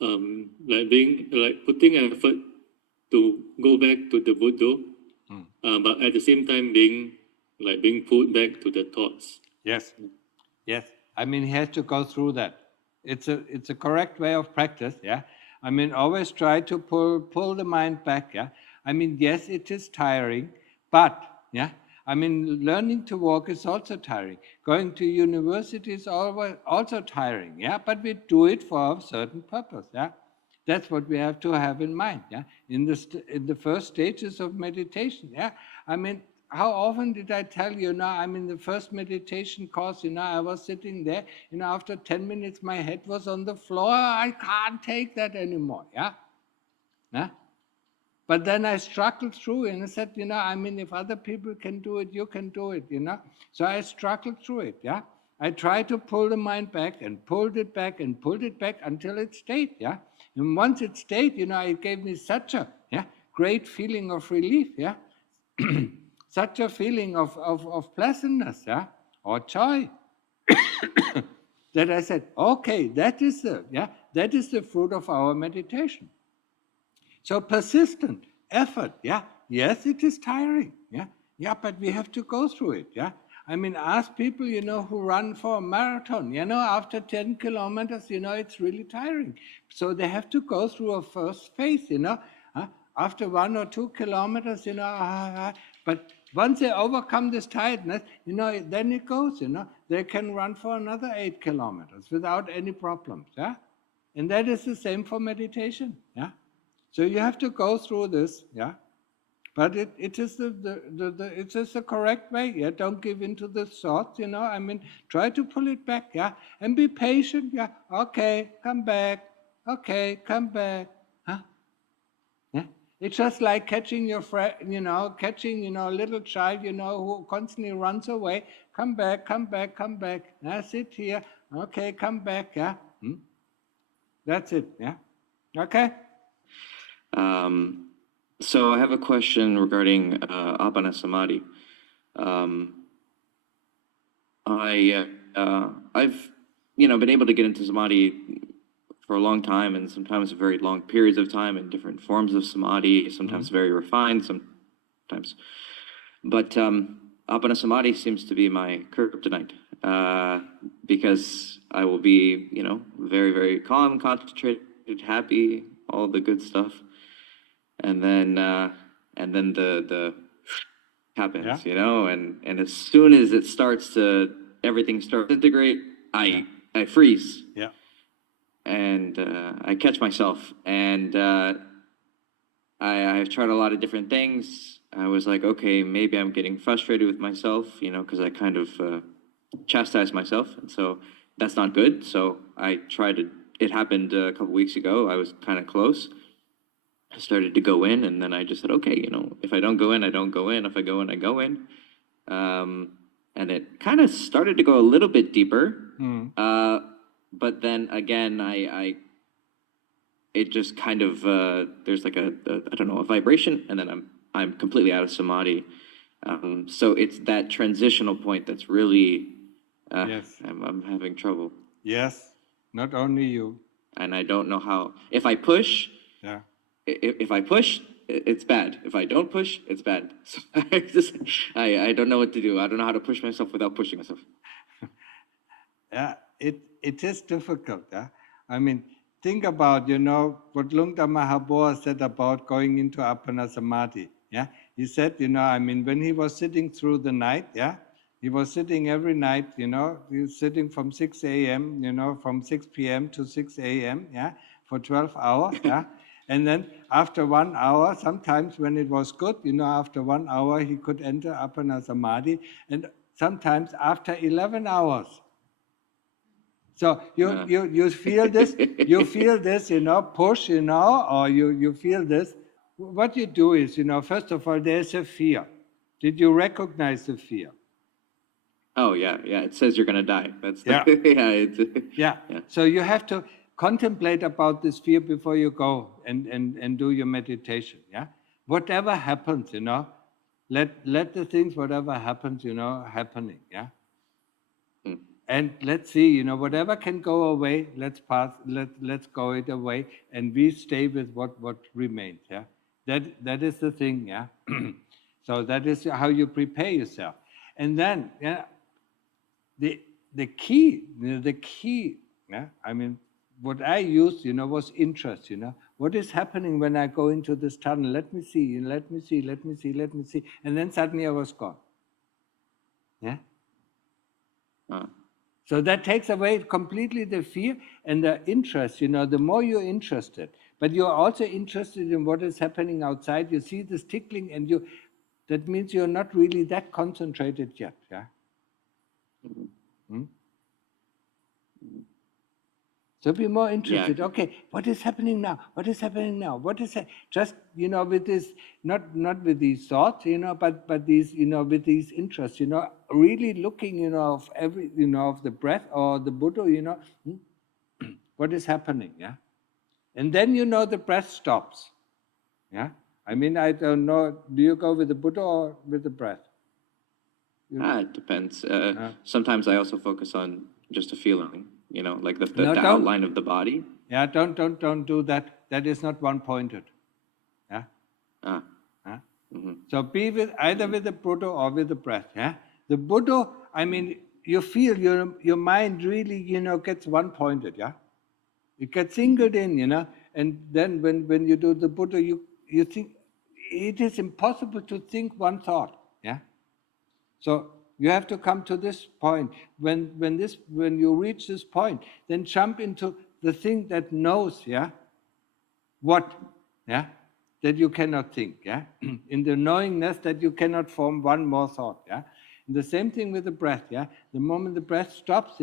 Like putting effort to go back to the Buddha, but at the same time being pulled back to the thoughts. Yes. Yes. I mean, he has to go through that. It's a correct way of practice, yeah. I mean, always try to pull the mind back, yeah. I mean, yes, it is tiring, but, yeah, I mean, learning to walk is also tiring. Going to university is also tiring, yeah, but we do it for a certain purpose, yeah. That's what we have to have in mind, yeah. In the first stages of meditation, yeah. I mean, how often did I tell you, I mean, the first meditation course, I was sitting there, after 10 minutes, my head was on the floor. I can't take that anymore, yeah? Yeah? But then I struggled through and I said, I mean, if other people can do it, you can do it, So I struggled through it, yeah. I tried to pull the mind back and pulled it back and pulled it back until it stayed, yeah. And once it stayed, it gave me such a great feeling of relief, yeah. Such a feeling of pleasantness, yeah, or joy. That I said, okay, that is the fruit of our meditation. So persistent effort, yeah. Yes, it is tiring, yeah. Yeah, but we have to go through it, yeah. I mean, ask people, who run for a marathon, after 10 kilometers, it's really tiring. So they have to go through a first phase, after 1 or 2 kilometers, but once they overcome this tiredness, then it goes, they can run for another 8 kilometers without any problems, yeah. And that is the same for meditation, yeah. So you have to go through this, yeah. But it is it is the correct way, yeah. Don't give in to the thoughts, I mean, try to pull it back, yeah. And be patient, yeah. Okay, come back. Okay, come back. Huh? Yeah. It's just like catching your friend, catching, a little child, who constantly runs away. Come back, come back, come back. Yeah, sit here. Okay, come back, yeah. That's it, yeah. Okay. So I have a question regarding Appana Samadhi. I've been able to get into Samadhi for a long time, and sometimes very long periods of time in different forms of Samadhi, sometimes very refined, sometimes. But Appana Samadhi seems to be my kryptonite, because I will be, very, very calm, concentrated, happy, all the good stuff. And then the happens, and as soon as it starts everything starts to integrate, I freeze. Yeah. And I catch myself, and I've tried a lot of different things. I was like, okay, maybe I'm getting frustrated with myself, because I kind of chastise myself, and so that's not good. So I tried to. It happened a couple weeks ago. I was kind of close. I started to go in, and then I just said, okay, if I don't go in, I don't go in. If I go in, I go in. And it kind of started to go a little bit deeper. But then again, it just kind of, there's like a vibration, and then I'm completely out of samadhi. So it's that transitional point that's really, Yes. I'm having trouble. Yes, not only you. And I don't know how, if I push, Yeah. If I push, it's bad. If I don't push, it's bad. So I don't know what to do. I don't know how to push myself without pushing myself. Yeah, it is difficult. Yeah? I mean, think about, what Lungta Mahaboa said about going into Appana Samadhi. Yeah, he said, when he was sitting through the night, yeah, he was sitting every night, he was sitting from 6 a.m., from 6 p.m. to 6 a.m., yeah, for 12 hours, yeah. And then after 1 hour, sometimes when it was good, after 1 hour, he could enter Appana Samadhi, and sometimes after 11 hours. So you feel this, push, or you feel this. What you do is, first of all, there's a fear. Did you recognize the fear? Oh, yeah. It says you're going to die. That's Yeah. Yeah. So you have to contemplate about this fear before you go and do your meditation. Yeah. Whatever happens, let the things, whatever happens, happening. Yeah. And let's see, whatever can go away, let's go it away, and we stay with what remains. Yeah. That is the thing. Yeah. So that is how you prepare yourself. And then, the key, yeah, I mean, what I used, was interest, What is happening when I go into this tunnel? Let me see. And then suddenly I was gone. Yeah? So that takes away completely the fear and the interest, the more you're interested. But you're also interested in what is happening outside. You see this tickling, and that means you're not really that concentrated yet. Yeah? So be more interested. Okay, what is happening now? What is happening now? What is just with this, not with these thoughts, but these, with these interests, really looking, of every, of the breath or the Buddha, what is happening, yeah, and then the breath stops, yeah. I mean, I don't know. Do you go with the Buddha or with the breath? It depends. Sometimes I also focus on just a feeling, like the No, don't. outline of the body. Yeah, don't do that. That is not one-pointed. Yeah. So be either with the Buddha or with the breath. Yeah. The Buddha, I mean, you feel your mind really, gets one-pointed. Yeah. It gets singled in, and then when you do the Buddha, you think it is impossible to think one thought. Yeah. So you have to come to this point. When you reach this point, then jump into the thing that knows, yeah, what, yeah, that you cannot think, yeah, in the knowingness that you cannot form one more thought, yeah. And the same thing with the breath, yeah. The moment the breath stops,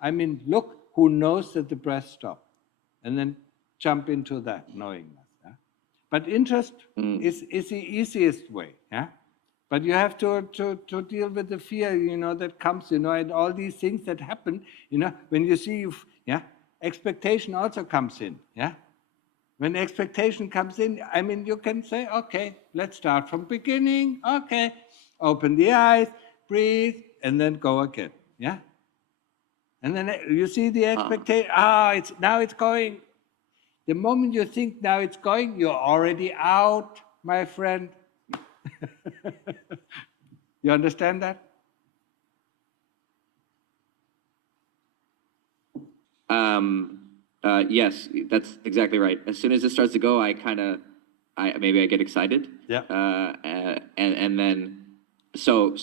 I mean, look who knows that the breath stopped, and then jump into that knowingness, yeah. But interest is the easiest way, yeah. But you have to deal with the fear, that comes, and all these things that happen, when you see, yeah, expectation also comes in, yeah. When expectation comes in, I mean, you can say, okay, let's start from beginning, okay, open the eyes, breathe, and then go again, yeah. And then you see the expectation, now it's going. The moment you think now it's going, you're already out, my friend. You understand that? Yes, that's exactly right. As soon as it starts to go, I maybe I get excited. Yeah. And then so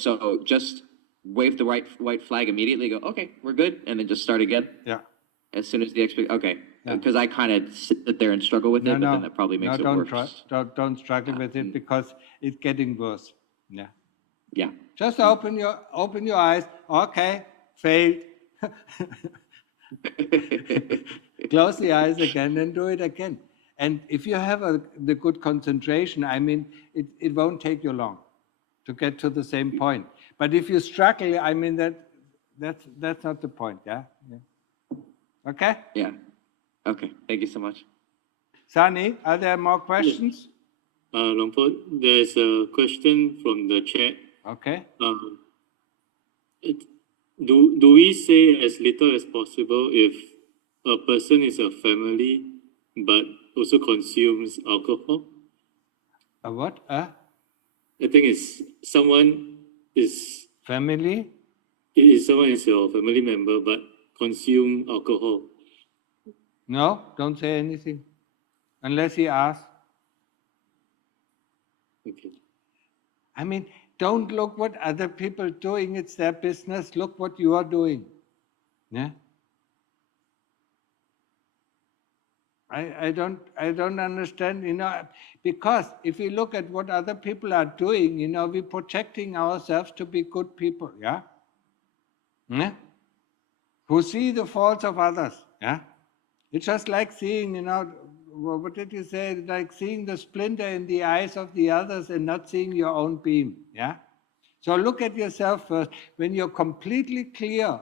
just wave the white flag immediately. Go, okay, we're good, and then just start again. Yeah. As soon as the okay, Yeah. because I kind of sit there and struggle with it, but then that probably makes it worse. Don't struggle with it, because it's getting worse. Yeah. Yeah. Just open your eyes. Okay, failed. Close the eyes again and do it again. And if you have the good concentration, I mean, it won't take you long to get to the same point. But if you struggle, I mean, that's not the point. Yeah. Okay. Yeah. Okay. Thank you so much. Sunny, are there more questions? Longpo, there's a question from the chat. Okay. Do we say as little as possible if a person is a family but also consumes alcohol? A what? I think it's someone is Family? Someone is your family member but consume alcohol. No, don't say anything unless he asks. Okay. I mean, don't look what other people are doing. It's their business. Look what you are doing. Yeah. I don't understand, because if we look at what other people are doing, we're projecting ourselves to be good people, yeah? Yeah? Who see the faults of others, yeah? It's just like seeing, what did you say? Like seeing the splinter in the eyes of the others and not seeing your own beam, yeah? So look at yourself first. When you're completely clear,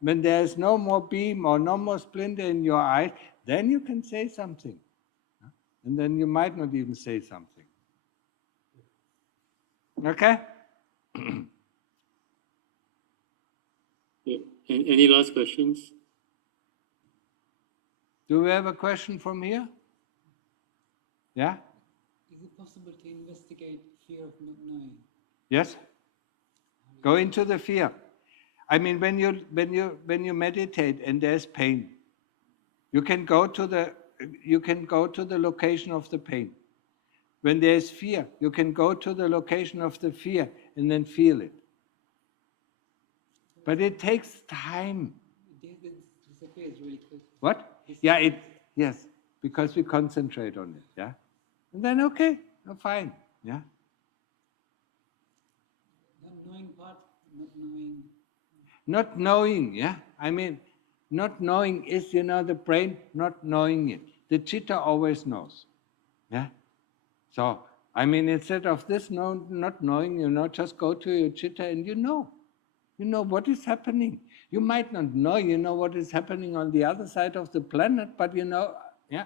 when there's no more beam or no more splinter in your eyes, then you can say something. And then you might not even say something. Okay? Yeah. Any last questions? Do we have a question from here? Yeah? Is it possible to investigate fear of not knowing? Yes? Go into the fear. I mean, when you meditate and there's pain, you can go to the location of the pain. When there's fear, you can go to the location of the fear and then feel it. But it takes time. It disappears really quick. What? Yeah, yes, because we concentrate on it, yeah? And then, okay, fine, yeah? Not knowing part, not knowing. Not knowing, yeah? I mean, Not knowing is, the brain not knowing it. The chitta always knows. Yeah? So, I mean, instead of this not knowing, just go to your chitta and you know. You know what is happening. You might not know, what is happening on the other side of the planet, but yeah.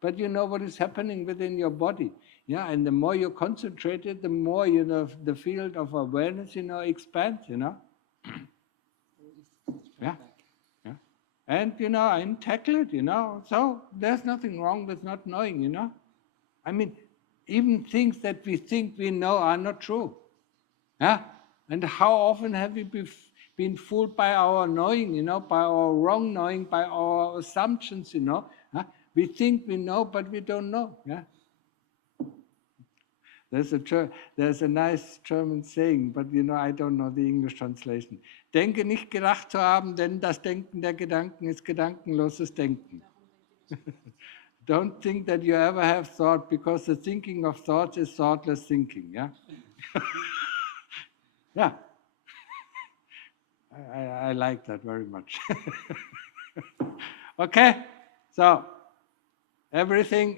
But you know what is happening within your body. Yeah, and the more you concentrate it, the more, the field of awareness, expands, Yeah. Yeah. And tackle it, So there's nothing wrong with not knowing, I mean, even things that we think we know are not true. Yeah? And how often have we been fooled by our knowing, by our wrong knowing, by our assumptions, Huh? We think we know, but we don't know. Yeah? There's a nice German saying, but I don't know the English translation. Denke nicht gedacht zu haben, denn das Denken der Gedanken ist gedankenloses Denken. Don't think that you ever have thought, because the thinking of thoughts is thoughtless thinking. Yeah. Yeah. I like that very much. Okay, so everything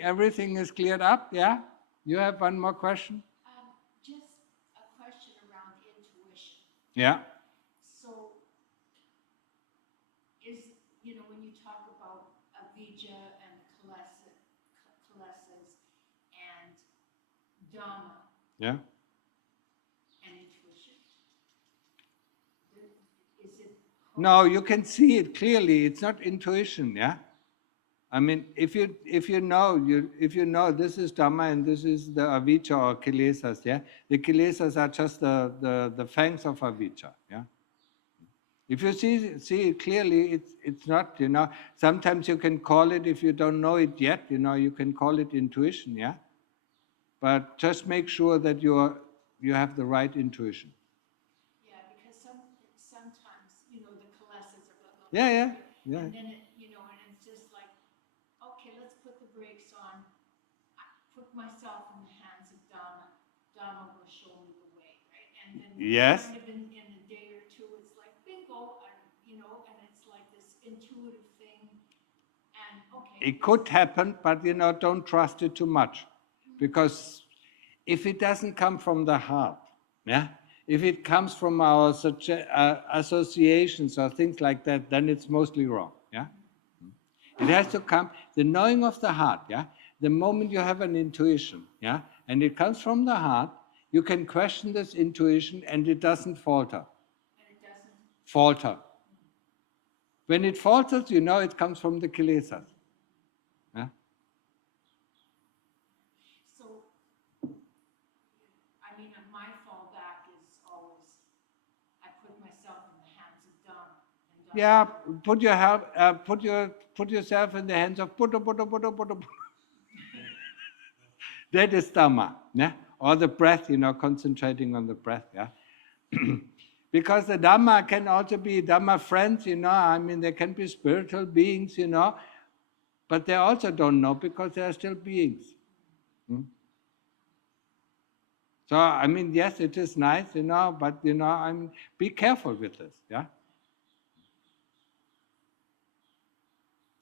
is cleared up. Yeah. You have one more question? Just a question around intuition. Yeah. So, when you talk about avijja and kilesas and Dhamma, Yeah. and intuition, is it? No, you can see it clearly. It's not intuition. Yeah. I mean, if you know this is Dhamma and this is the avijja or kilesas, yeah, the kilesas are just the fangs of avijja, yeah. If you see it clearly, it's not, Sometimes you can call it, if you don't know it yet, you can call it intuition, yeah. But just make sure that you have the right intuition. Yeah, because sometimes the kilesas are blah, blah, blah, Yeah. and then and it's just like, okay, let's put the brakes on. I put myself in the hands of Dhamma. Dhamma will show me the way, right? And then Yes. kind of in a day or two, it's like bingo, and it's like this intuitive thing. And okay. It could happen, but don't trust it too much, because if it doesn't come from the heart, yeah, if it comes from our associations or things like that, then it's mostly wrong. Yeah, it has to come the knowing of the heart. Yeah, the moment you have an intuition, yeah, and it comes from the heart, you can question this intuition and it doesn't falter. Falter. When it falters, it comes from the kilesas. Yeah? So, my fallback is always, I put myself in the hands of Dhamma. Yeah, put yourself in the hands of Buddha. That is Dhamma, yeah? Or the breath, concentrating on the breath, yeah? Because the Dhamma can also be Dhamma friends, they can be spiritual beings, but they also don't know because they are still beings. So, yes, it is nice, but, be careful with this, yeah?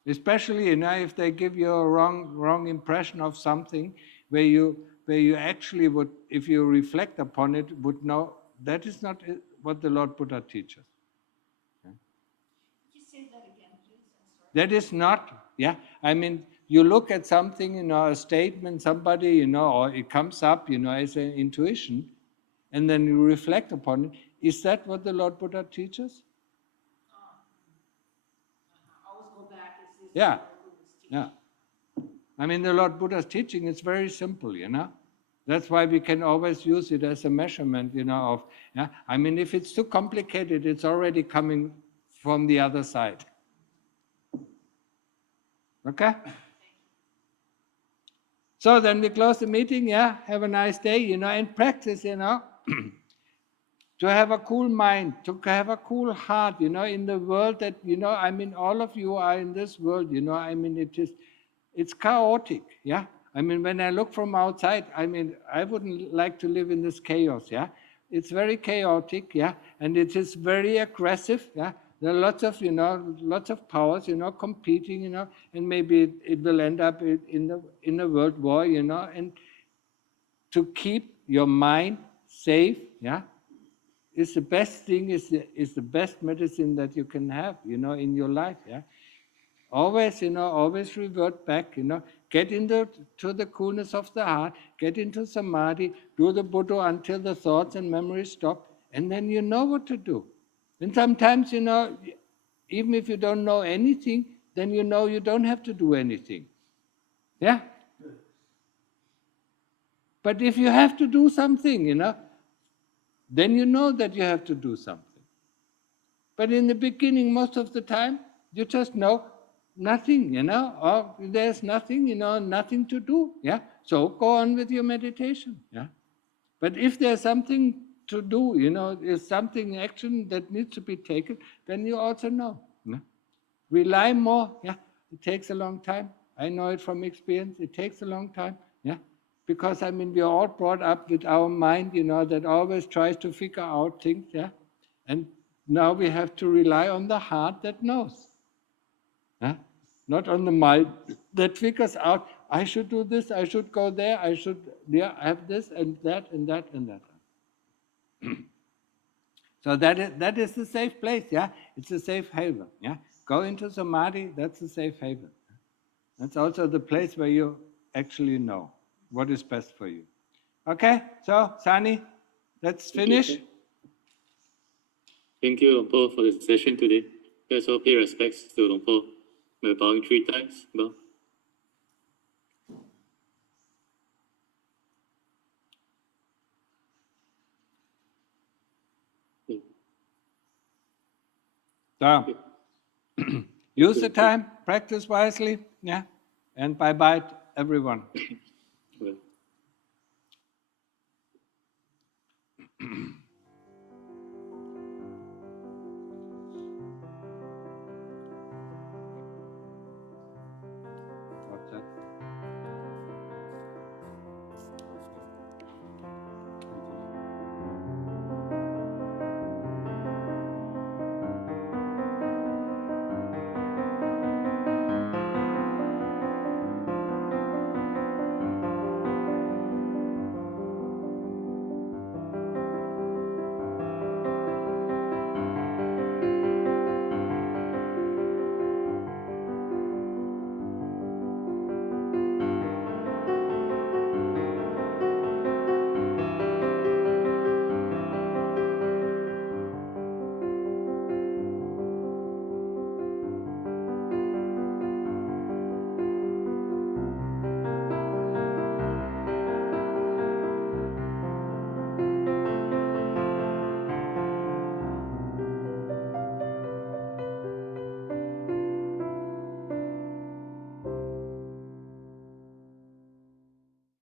Especially, if they give you a wrong impression of something where you actually would, if you reflect upon it, would know that is not what the Lord Buddha teaches. Could you say that again, please? I'm sorry. That is not, yeah. You look at something, a statement, somebody, or it comes up, as an intuition, and then you reflect upon it. Is that what the Lord Buddha teaches? Always go back. Is Yeah. what Buddha's teaching? Yeah. The Lord Buddha's teaching is very simple, That's why we can always use it as a measurement, of, yeah. If it's too complicated, it's already coming from the other side. Okay? So then we close the meeting, yeah? Have a nice day, and practice, to have a cool mind, to have a cool heart, in the world that, all of you are in this world, it's chaotic, yeah? When I look from outside, I wouldn't like to live in this chaos, yeah? It's very chaotic, yeah? And it is very aggressive, yeah? There are lots of, lots of powers, competing, and maybe it will end up in a world war, and to keep your mind safe, is the best thing, is the best medicine that you can have, in your life, Always, always revert back, get into the coolness of the heart, get into samadhi, do the Buddha until the thoughts and memories stop, and then you know what to do. And sometimes, even if you don't know anything, then you know you don't have to do anything. Yeah? But if you have to do something, then you know that you have to do something. But in the beginning, most of the time, you just know nothing, or there's nothing, nothing to do, So go on with your meditation, But if there's something to do, there's something, action that needs to be taken, then you also know. Rely more, It takes a long time. I know it from experience. It takes a long time, Because, we are all brought up with our mind, that always tries to figure out things, And now we have to rely on the heart that knows. Not on the mind that figures out, I should do this, I should go there, I should have this and that and that and that. So that is the safe place, It's a safe haven, Go into samadhi, that's a safe haven. That's also the place where you actually know what is best for you. Okay, so Sani, let's finish. Thank you, Luang Por, for the session today. Let's all pay respects to Luang Por by bowing 3 times. Bow. So, use the time, practice wisely, and bye-bye, everyone.